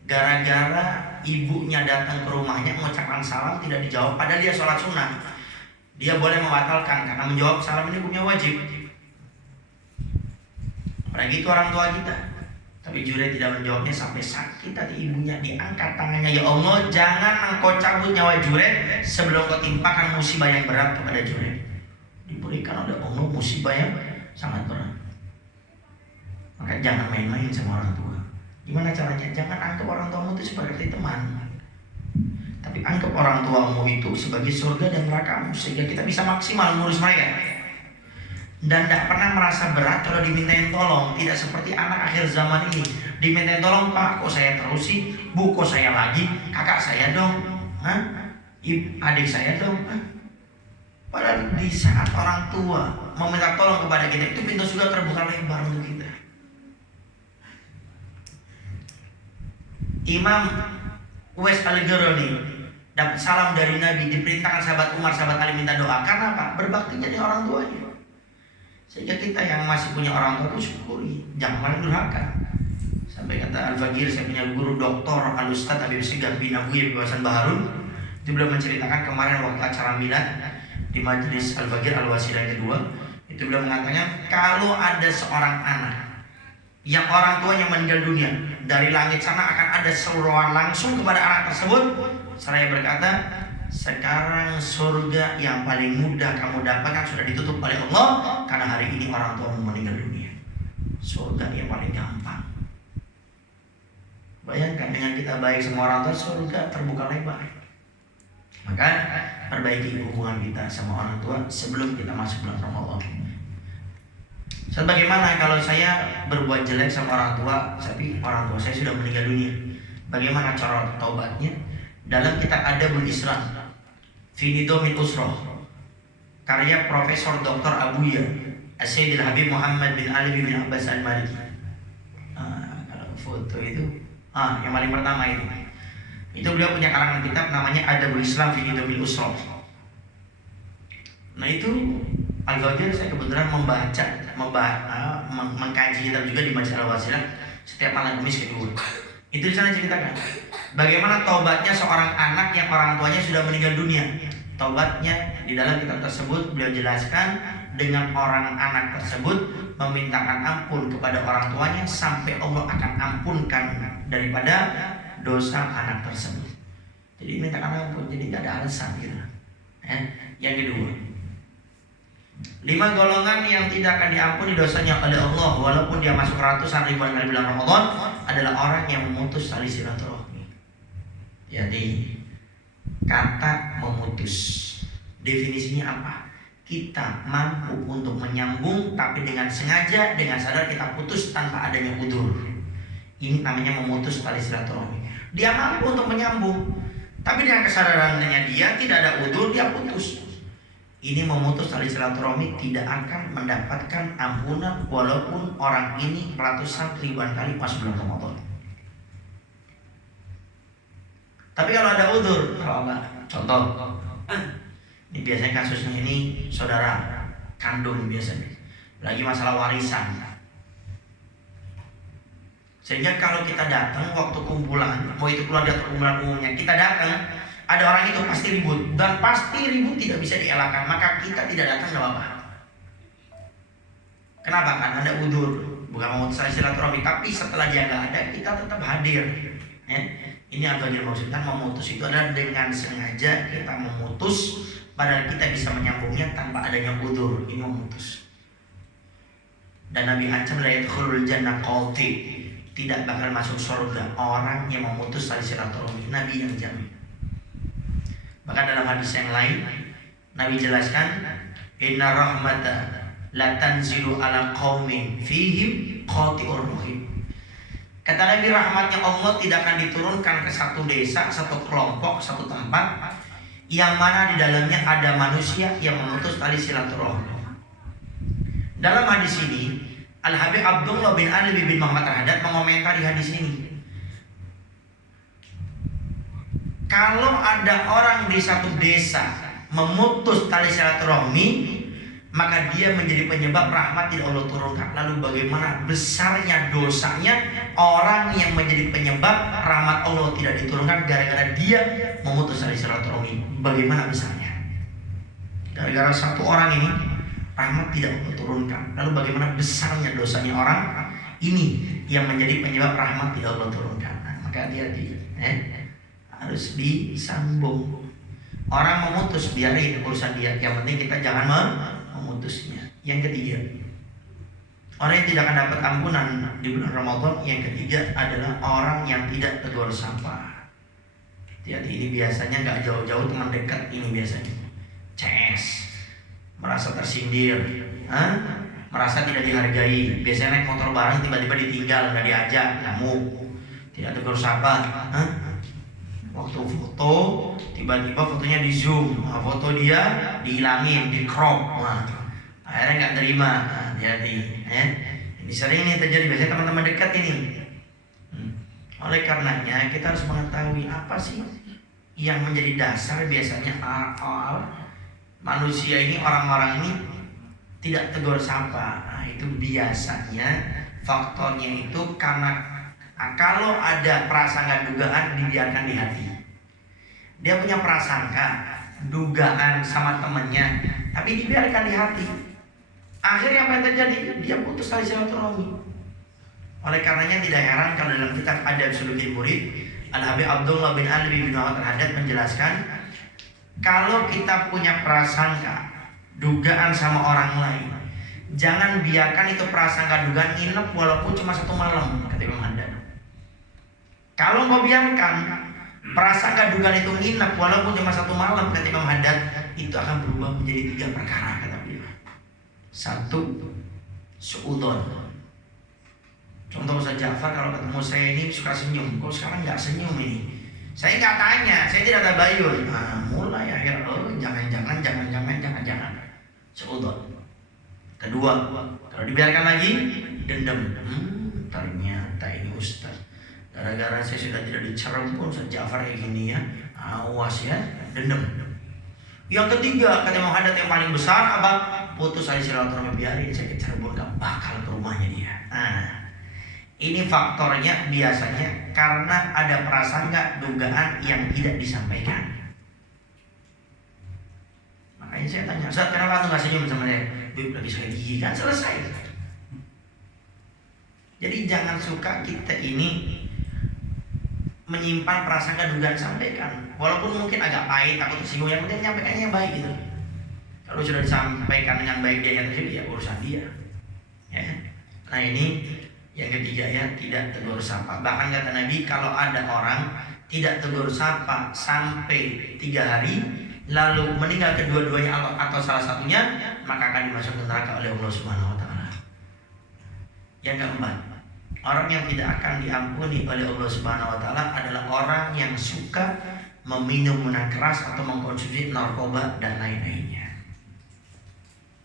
gara-gara ibunya datang ke rumahnya mengucapkan salam tidak dijawab, padahal dia sholat sunnah. Dia boleh membatalkan karena menjawab salam ini hukumnya wajib. Apalagi itu orang tua kita. Tapi Jureid tidak menjawabnya sampai sakit hati ibunya. Diangkat tangannya, ya Allah, jangan engkau cabut nyawa Jureid sebelum kau timpakan musibah yang berat kepada Jureid. Diberikan oleh Allah musibah yang sangat berat. Maka jangan main-main sama orang tua. Gimana caranya? Jangan anggap orang tuamu itu sebagai teman, tapi anggap orang tuamu itu sebagai surga dan nerakamu, sehingga kita bisa maksimal mengurus mereka. Dan tidak pernah merasa berat kalau dimintain tolong. Tidak seperti anak akhir zaman ini, dimintain tolong, Pak kok saya terus sih, Bu kok saya lagi, kakak saya dong, adik saya dong. Padahal di saat orang tua meminta tolong kepada kita, itu pintu surga terbuka lebar untuk kita. Imam Uwais Al-Ghirani dapat salam dari Nabi, diperintahkan sahabat Umar, sahabat Ali minta doa. Karena apa? Berbakti jadi orang tuanya. Sehingga kita yang masih punya orang tua itu syukuri, jangan malah durhaka. Sampai kata Al-Faqir, saya punya guru Dr. Al-Ustadz Habib Sigaf bin Abuya di kawasan Baharun. Itu beliau menceritakan kemarin waktu acara milad di majelis Al-Faqir Al-Wasilah yang kedua. Itu beliau mengatakan, kalau ada seorang anak yang orang tuanya meninggal dunia, dari langit sana akan ada seruan langsung kepada anak tersebut. Seraya berkata, sekarang surga yang paling mudah kamu dapatkan sudah ditutup oleh Allah karena hari ini orang tuamu meninggal dunia. Surga yang paling gampang. Bayangkan dengan kita baik sama orang tua, surga terbuka lebar. Maka perbaiki hubungan kita sama orang tua sebelum kita masuk bulan Ramadan. Sebagaimana kalau saya berbuat jelek sama orang tua, tapi orang tua saya sudah meninggal dunia, bagaimana cara taubatnya? Dalam kitab Adabul Islam fi Nidomil Usrah, karya Profesor Dr. Abuya As-Sayyidil Habib Muhammad bin Ali bin Abbas Al-Maliki. Kalau foto itu yang paling pertama itu beliau punya karangan kitab namanya Adabul Islam fi Nidomil Usrah. Nah itu Al-Faqir saya kebetulan mengkaji kitab juga di Majelis Al-Wasilah setiap malam Kamis kedua. Itu di sana ceritakan bagaimana taubatnya seorang anak yang orang tuanya sudah meninggal dunia. Taubatnya di dalam kitab tersebut beliau jelaskan dengan orang anak tersebut memintakan ampun kepada orang tuanya sampai Allah akan ampunkan daripada dosa anak tersebut. Jadi mintakan ampun, jadi tidak ada alasan gitu. Yang kedua, 5 golongan yang tidak akan diampuni dosanya oleh Allah walaupun dia masuk ratusan ribuan kali bulan Ramadan adalah orang yang memutus tali silaturahmi. Jadi kata memutus, definisinya apa? Kita mampu untuk menyambung tapi dengan sengaja, dengan sadar kita putus tanpa adanya udzur. Ini namanya memutus tali silaturahmi. Dia mampu untuk menyambung, tapi dengan kesadarannya dia tidak ada udzur, dia putus. Ini memutus tali silaturahmi, tidak akan mendapatkan ampunan walaupun orang ini ratusan ribuan kali masuk bulan Ramadan. Tapi kalau ada udzur, kalau enggak, contoh, ini biasanya kasusnya ini saudara kandung biasanya, lagi masalah warisan. Sehingga kalau kita datang waktu kumpulan, mau itu keluarga atau kumpulan umumnya, kita datang, ada orang itu pasti ribut, dan pasti ribut tidak bisa dielakkan, maka kita tidak datang gak apa-apa. Kenapa? Kan ada udzur, bukan memutus silaturahmi, tapi setelah dia nggak ada, kita tetap hadir. Ini apa yang maksudkan memutus itu adalah dengan sengaja kita memutus, padahal kita bisa menyambungnya tanpa adanya udzur. Ini memutus. Dan Nabi ancam la yadkhulul jannah qati, tidak bakal masuk surga orang yang memutus tali silaturahmi. Nabi yang jamin. Bahkan dalam hadis yang lain Nabi jelaskan, inna rahmata la tanzilu ala qaumin fihim qati'ur rahim. Kata Nabi, rahmatnya Allah tidak akan diturunkan ke satu desa, satu kelompok, satu tempat yang mana di dalamnya ada manusia yang memutus tali silaturahmi. Dalam hadis ini Al-Habib Abdullah bin Ali bin Muhammad Al-Haddad mengomentari hadis ini. Kalau ada orang di satu desa memutus tali silaturahmi, maka dia menjadi penyebab rahmat tidak Allah turunkan. Lalu bagaimana besarnya dosanya orang yang menjadi penyebab rahmat Allah tidak diturunkan gara-gara dia memutus tali silaturahmi? Bagaimana besarnya? Gara-gara satu orang ini rahmat tidak Allah turunkan. Lalu bagaimana besarnya dosanya orang ini yang menjadi penyebab rahmat tidak Allah turunkan? Nah, maka hati-hati, harus disambung. Orang memutus, biarin urusan dia. Yang penting kita jangan memutusnya. Yang ketiga, orang yang tidak akan dapat ampunan di bulan Ramadan. Yang ketiga adalah orang yang tidak tegur sapa. Hati-hati, ini biasanya nggak jauh-jauh teman dekat ini biasanya. CS, merasa tersindir, merasa tidak dihargai. Biasanya naik motor bareng tiba-tiba ditinggal, nggak diajak, ngamuk, tidak tegur sapa. Waktu foto, tiba-tiba fotonya di zoom, foto dia dihilangin, di crop, akhirnya nggak terima. Hati-hati, ini sering ini terjadi biasanya teman-teman dekat ini. Oleh karenanya kita harus mengetahui apa sih yang menjadi dasar biasanya manusia ini, orang-orang ini tidak tegur sapa. Nah, itu biasanya faktornya itu karena kalau ada prasangka dugaan dibiarkan di hati. Dia punya prasangka dugaan sama temennya, tapi dibiarkan di hati. Akhirnya apa yang terjadi? Dia putus tali silaturahmi. Oleh karenanya tidak heran kalau dalam kitab Adab Sulukil Murid, Al-Habib Abdullah bin Ali bin Muhammad Al-Haddad menjelaskan, kalau kita punya prasangka dugaan sama orang lain, jangan biarkan itu prasangka dugaan nginep walaupun cuma 1 malam, kata Imam Haddad. Kalau mau biarkan prasangka dugaan itu nginep walaupun cuma 1 malam, kata Imam Haddad, itu akan berubah menjadi 3 perkara, kata beliau. 1, suudzon. Contoh Ustaz Ja'far kalau ketemu saya ini suka senyum, kok sekarang nggak senyum ini? Saya nggak tanya, saya tidak tabayun. Mulai akhir, jangan. Suudzon. Kedua, kalau dibiarkan lagi, dendam. Ternyata ini Ustaz, gara-gara saya sudah tidak dicerem pun Ustaz Ja'far kayak gini ya, awas ya, dendam. Yang ketiga, kata Imam Haddad yang paling besar apa? Putus tali silaturahmi, biarin saya ke Cirebon, gak bakal ke rumahnya dia. Ini faktornya biasanya karena ada prasangka dugaan yang tidak disampaikan. Makanya saya tanya, Ustaz kenapa tuh gak senyum sama saya? Lagi saya gigi kan selesai. Jadi jangan suka kita ini menyimpan prasangka dugaan, sampaikan. Walaupun mungkin agak pahit, takut tersinggung, yang penting menyampaikannya yang baik gitu. Kalau sudah disampaikan dengan baik dia yang tersinggung, ya urusan dia. Ya. Nah ini yang ketiga ya, tidak tegur sapa. Bahkan kata Nabi, kalau ada orang tidak tegur sapa sampai 3 hari, lalu meninggal kedua-duanya atau salah satunya, maka akan dimasukkan neraka oleh Allah Subhanahu wa taala. Yang keempat, orang yang tidak akan diampuni oleh Allah Subhanahu wa taala adalah orang yang suka meminum minuman keras atau mengkonsumsi narkoba dan lain-lainnya.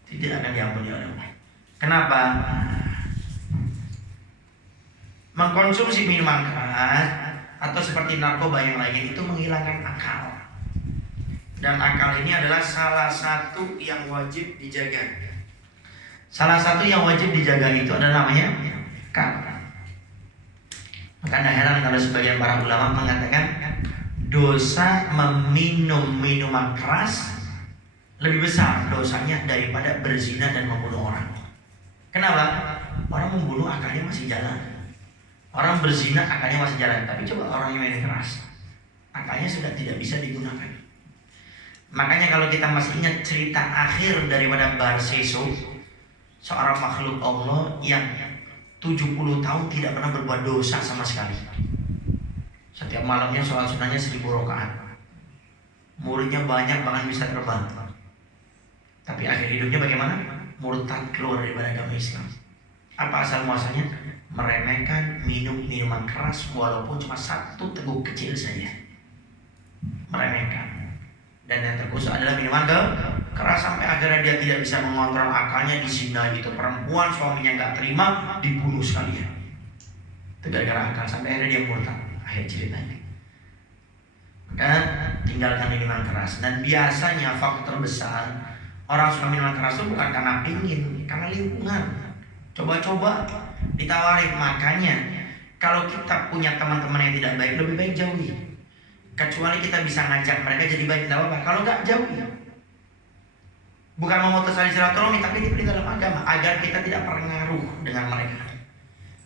Tidak akan diampuni oleh Allah. Kenapa? Mengkonsumsi minuman keras atau seperti narkoba yang lainnya itu menghilangkan akal. Dan akal ini adalah salah satu yang wajib dijaga. Salah satu yang wajib dijaga itu adalah namanya akal. Maka tidak heran kalau sebagian para ulama mengatakan dosa meminum minuman keras lebih besar dosanya daripada berzina dan membunuh orang. Kenapa? Orang membunuh akalnya masih jalan, orang berzina akalnya masih jalan. Tapi coba orang yang minum keras, akalnya sudah tidak bisa digunakan. Makanya kalau kita masih ingat cerita akhir daripada Barseso, seorang makhluk Allah yang 70 tahun tidak pernah berbuat dosa sama sekali. Setiap malamnya sholat sunnahnya 1000 rakaat. Muridnya banyak, bahkan bisa terbang. Tapi akhir hidupnya bagaimana? Murtad, keluar daripada agama Islam. Apa asal muasalnya? Meremehkan minuman keras walaupun cuma 1 teguk kecil saja. Meremehkan. Dan yang terkhusus adalah minuman keras sampai akhirnya dia tidak bisa mengontrol akalnya, dizinai itu perempuan, suaminya nggak terima, dibunuh sekalian. Itu gara-gara akal, sampai akhirnya dia murtad. Akhir ceritanya. Maka tinggalkan minuman keras. Dan biasanya faktor besar orang suka minuman keras itu bukan karena pingin, karena lingkungan. Coba-coba ditawarin. Makanya kalau kita punya teman-teman yang tidak baik, lebih baik jauhi. Kecuali kita bisa ngajak mereka jadi baik, tidak apa-apa. Kalau nggak, jauhi. Bukan memutus tali silaturahmi, tapi ini dalam agama agar kita tidak terpengaruh dengan mereka.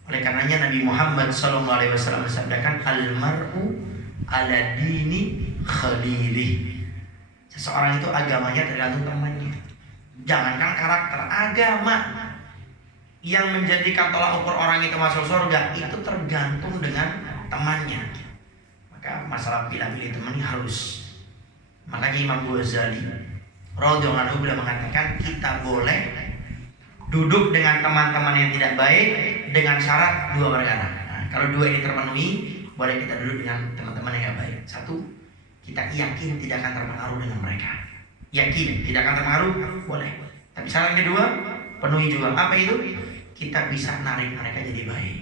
Oleh karenanya Nabi Muhammad SAW bersabdakan, al-mar'u ala dini khalili. Seseorang itu agamanya tergantung temannya. Jangankan karakter, agama yang menjadikan tolak ukur orang itu masuk surga itu tergantung dengan temannya. Maka masalah pilih-pilih teman ini harus. Makanya Imam Ghazali radhiyallahu anhu beliau mengatakan kita boleh duduk dengan teman-teman yang tidak baik dengan syarat 2 perkara. Nah, kalau 2 ini terpenuhi, boleh kita duduk dengan teman-teman yang baik. 1, kita yakin tidak akan terpengaruh dengan mereka. Yakin tidak akan terpengaruh, boleh. Tapi syarat yang kedua, penuhi juga. Apa itu? Kita bisa narik mereka jadi baik.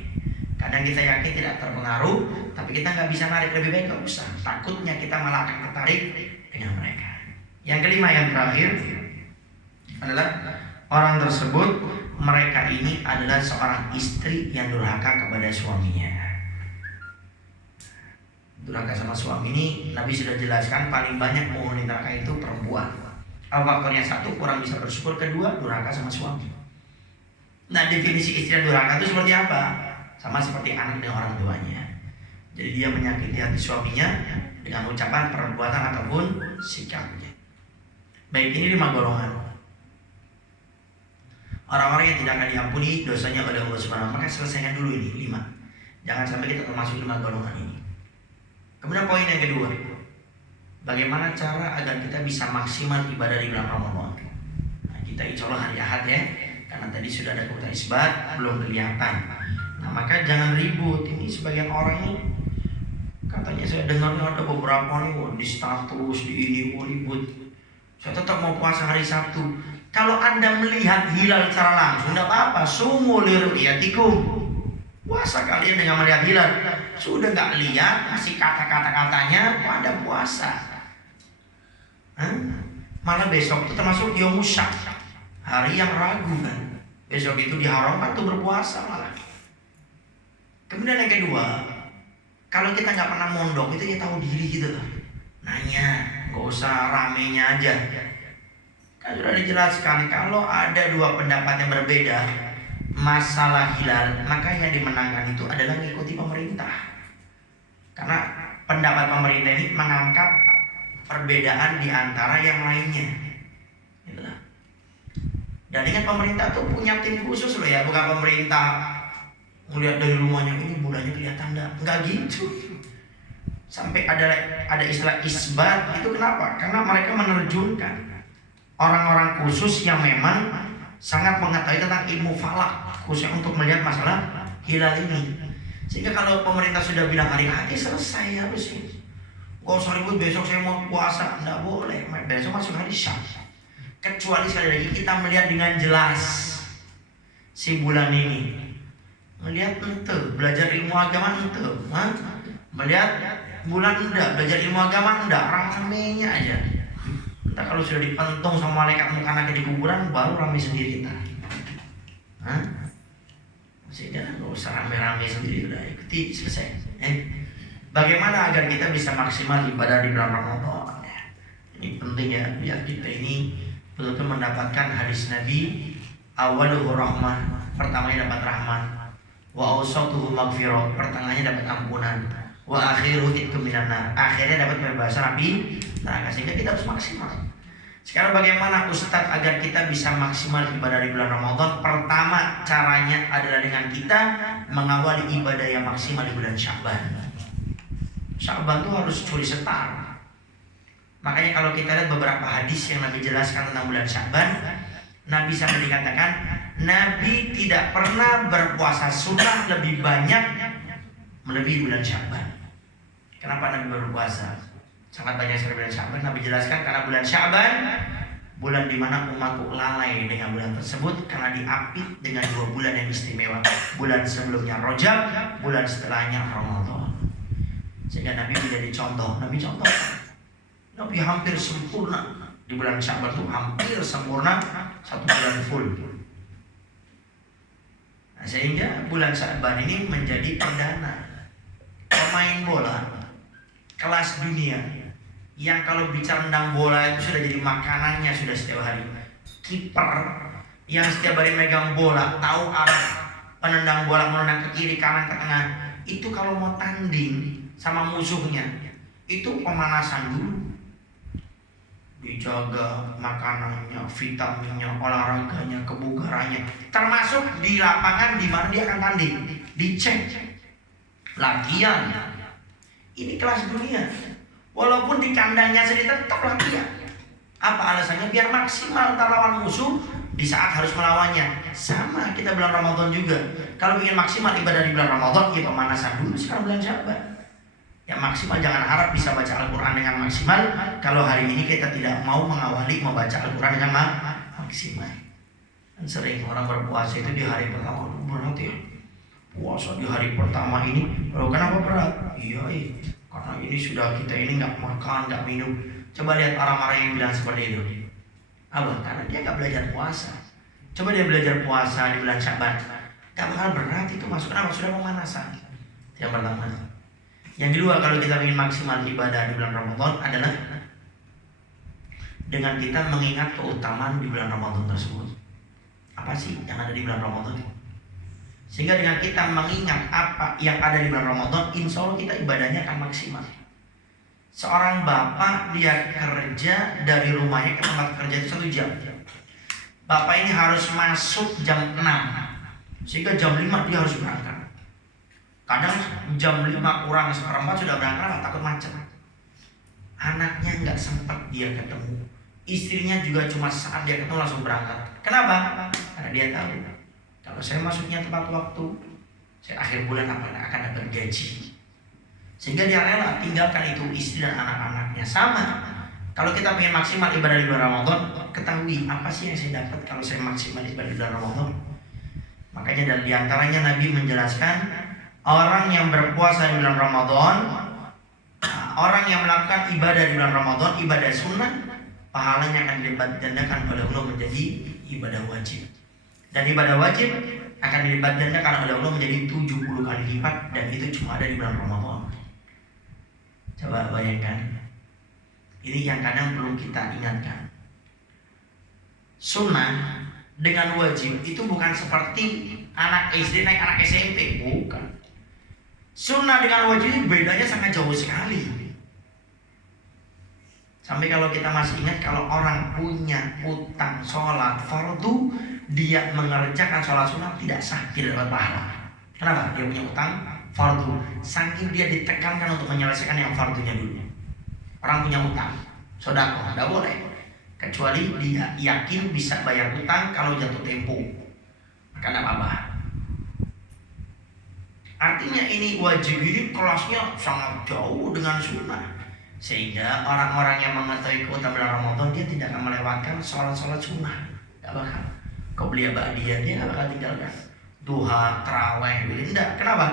Kadang kita yakin tidak terpengaruh, tapi kita nggak bisa narik lebih baik, nggak usah. Takutnya kita malah akan tertarik dengan mereka. Yang kelima, yang terakhir adalah orang tersebut, mereka ini adalah seorang istri yang durhaka kepada suaminya. Durhaka sama suami ini Nabi sudah jelaskan paling banyak penghuni neraka itu perempuan. Faktornya 1, kurang bisa bersyukur. 2, durhaka sama suami. Nah, definisi istri yang durhaka itu seperti apa? Sama seperti anak dengan orang tuanya. Jadi dia menyakiti hati suaminya dengan ucapan, perbuatan ataupun sikapnya. Baik, ini 5 golongan orang-orang yang tidak akan diampuni dosanya oleh Allah Subhanahu wa taala. Maka selesaikan dulu ini 5. Jangan sampai kita termasuk 5 golongan ini. Kemudian poin yang kedua, bagaimana cara agar kita bisa maksimal ibadah di bulan Ramadan. Nah, kita insya Allah hari Ahad ya, karena tadi sudah ada kebutuhan isbat, belum kelihatan. Nah, maka jangan ribut. Ini sebagian orang ini katanya saya dengar ada beberapa nih di status di ini ribut. Saya tetap mau puasa hari Sabtu. Kalau Anda melihat hilal secara langsung, tidak apa-apa. Sumu liru'yatikum. Puasa kalian dengan melihat hilal. Sudah nggak lihat, masih kata-katanya, Anda puasa. Malah besok itu termasuk Yomusyak, hari yang ragu kan. Besok itu diharamkan tuh berpuasa malah. Kemudian yang kedua, kalau kita nggak pernah mondok itu ya tahu diri gitu loh. Nanya, nggak usah ramenya aja. Kan sudah dijelaskan kalau ada 2 pendapat yang berbeda masalah hilal, maka yang dimenangkan itu adalah mengikuti pemerintah. Karena pendapat pemerintah ini mengangkat perbedaan di antara yang lainnya. Itulah. Dan ingat pemerintah tuh punya tim khusus loh ya, bukan pemerintah melihat dari rumahnya ini bulannya kelihatan enggak gitu. Sampai ada istilah isbat itu kenapa? Karena mereka menerjunkan orang-orang khusus yang memang sangat mengetahui tentang ilmu falak, khususnya untuk melihat masalah hilal ini. Sehingga kalau pemerintah sudah bilang hari hati selesai harusnya. Gak usah ribut besok saya mau puasa, enggak boleh. Besok masuk hari Syawal. Kecuali sekali lagi kita melihat dengan jelas si bulan ini. Melihat ente, belajar ilmu agama ente, melihat bulan enggak, belajar ilmu agama enggak, ramenya aja. Entah kalau sudah dipentung sama malaikat mukana di kuburan, baru rame sendiri kita. Sehingga nggak usah rame-rame sendiri, udah ikuti selesai. Bagaimana agar kita bisa maksimal ibadah di bulan Ramadan? Ini penting ya, biar kita ini betul-betul mendapatkan hadis Nabi, awaluhu rahmah, pertamanya dapat rahmat, wa awsatuhu maghfirah, pertengahannya dapat ampunan, wa akhiruhu itqu minan nar, akhirnya dapat pembebasan api neraka. Sehingga kita harus maksimal. Sekarang bagaimana Ustadz agar kita bisa maksimal ibadah di bulan Ramadan? Pertama caranya adalah dengan kita mengawali ibadah yang maksimal di bulan Sya'ban. Sya'ban itu harus curi setar. Makanya kalau kita lihat beberapa hadis yang Nabi jelaskan tentang bulan Sya'ban, Nabi sampai dikatakan Nabi tidak pernah berpuasa sunnah lebih banyak melebihi bulan Sya'ban. Kenapa Nabi berpuasa sangat banyak sekali bulan Sya'ban? Nabi jelaskan karena bulan Sya'ban bulan di mana umatku lalai dengan bulan tersebut karena diapit dengan 2 bulan yang istimewa. Bulan sebelumnya Rajab, bulan setelahnya Ramadan. Sehingga Nabi menjadi contoh. Nabi hampir sempurna di bulan Sya'ban itu, hampir sempurna 1 bulan full. Nah, sehingga bulan Sya'ban ini menjadi perdana pemain bola kelas dunia yang kalau bicara tentang bola itu sudah jadi makanannya sudah setiap hari. Kiper yang setiap hari megang bola, tahu arah penendang bola, menendang ke kiri, kanan, ke tengah, itu kalau mau tanding sama musuhnya itu pemanasan dulu, dijaga makanannya, vitaminnya, olahraganya, kebugarannya, termasuk di lapangan di mana dia akan tanding, dicek latihan. Ini kelas dunia. Walaupun di kandangnya sendiri tetap latihan. Apa alasannya? Biar maksimal ntar lawan musuh di saat harus melawannya. Sama kita bulan Ramadan juga. Kalau ingin maksimal ibadah di bulan Ramadan, ya pemanasan dulu sekarang bulan Sya'ban. Ya maksimal, jangan harap bisa baca Al-Quran dengan maksimal kalau hari ini kita tidak mau mengawali membaca Al-Quran dengan maksimal. Dan sering orang berpuasa itu di hari pertama, berat ya. Puasa di hari pertama ini, kenapa berat? Iya, karena ini sudah kita ini nggak makan, nggak minum. Coba lihat orang-orang yang bilang seperti itu. Apa? Karena dia nggak belajar puasa. Coba dia belajar puasa di bulan Sya'ban, nggak bakal berat itu, masuk apa? Sudah pemanasan. Yang pertama. Yang kedua, kalau kita ingin maksimal ibadah di bulan Ramadan adalah dengan kita mengingat keutamaan di bulan Ramadan tersebut. Apa sih yang ada di bulan Ramadan? Sehingga dengan kita mengingat apa yang ada di bulan Ramadan, insya Allah kita ibadahnya akan maksimal. Seorang bapak dia kerja dari rumahnya ke tempat kerja itu 1 jam. Bapak ini harus masuk jam 6, sehingga jam 5 dia harus berangkat. Kadang jam 5 kurang seperempat sudah berangkat, takut macet. Anaknya nggak sempat dia ketemu, istrinya juga cuma saat dia ketemu langsung berangkat. Kenapa? Karena dia tahu kalau saya masuknya tepat waktu, saya akhir bulan akan dapat gaji. Sehingga dia rela tinggalkan itu istri dan anak-anaknya. Sama, kalau kita ingin maksimal ibadah di bulan Ramadan, ketahui apa sih yang saya dapat kalau saya maksimal ibadah di bulan Ramadan. Makanya dan diantaranya Nabi menjelaskan, orang yang berpuasa di bulan Ramadan, orang yang melakukan ibadah di bulan Ramadan, ibadah sunnah, pahalanya akan dilipat gandakan oleh Allah menjadi ibadah wajib. Dan ibadah wajib akan dilipat gandakan oleh Allah menjadi 70 kali lipat, dan itu cuma ada di bulan Ramadan. Coba bayangkan. Ini yang kadang perlu kita ingatkan. Sunnah dengan wajib itu bukan seperti anak SD naik anak SMP, bukan. Sunnah dengan wajib itu bedanya sangat jauh sekali. Sampai kalau kita masih ingat, kalau orang punya utang sholat fardu, dia mengerjakan sholat sunnah tidak sah, tidak dapat pahala. Kenapa? Dia punya utang fardu. Saking dia ditekankan untuk menyelesaikan yang fardunya dulu. Orang punya utang, sedekah, tidak boleh. Kecuali dia yakin bisa bayar utang kalau jatuh tempo, maka tidak apa-apa. Artinya ini wajib ini kelasnya sangat jauh dengan sunnah. Sehingga orang-orang yang mengetahui keutamaan bulan Ramadan, dia tidak akan melewatkan sholat-sholat sunnah. Tidak bakal. Qobliyah ba'diyah dia tidak bakal tinggalkan. Duha, tarawih, tidak. Kenapa?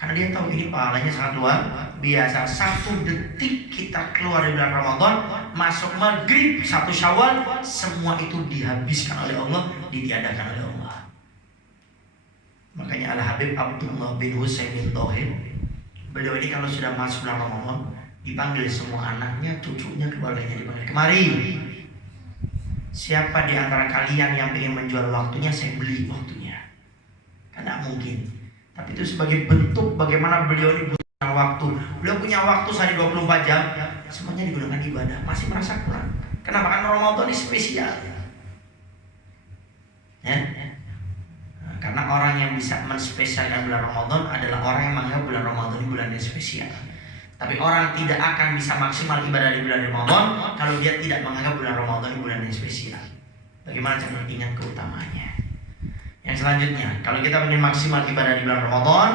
Karena dia tahu ini pahalanya sangat luar biasa. 1 detik kita keluar dari bulan Ramadan, masuk maghrib 1 Syawal, semua itu dihabiskan oleh Allah, ditiadakan oleh Allah. Makanya Al-Habib Abdullah bin Husain bin Thohir, beliau ini kalau sudah masuk bulan Ramadan, dipanggil semua anaknya, cucunya, keluarganya dipanggil. Kemari. Siapa di antara kalian yang ingin menjual waktunya, saya beli waktunya. Karena mungkin. Tapi itu sebagai bentuk bagaimana beliau ini butuh waktu. Beliau punya waktu sehari 24 jam, semuanya digunakan ibadah. Masih merasa kurang. Kenapa? Karena Ramadan ini spesial. Ya? Karena orang yang bisa menspesialkan bulan Ramadan adalah orang yang menganggap bulan Ramadan ini bulan yang spesial. Tapi orang tidak akan bisa maksimal ibadah di bulan Ramadan kalau dia tidak menganggap bulan Ramadan ini bulan yang spesial. Bagaimana cara ingat keutamaannya? Yang selanjutnya, kalau kita ingin maksimal ibadah di bulan Ramadan,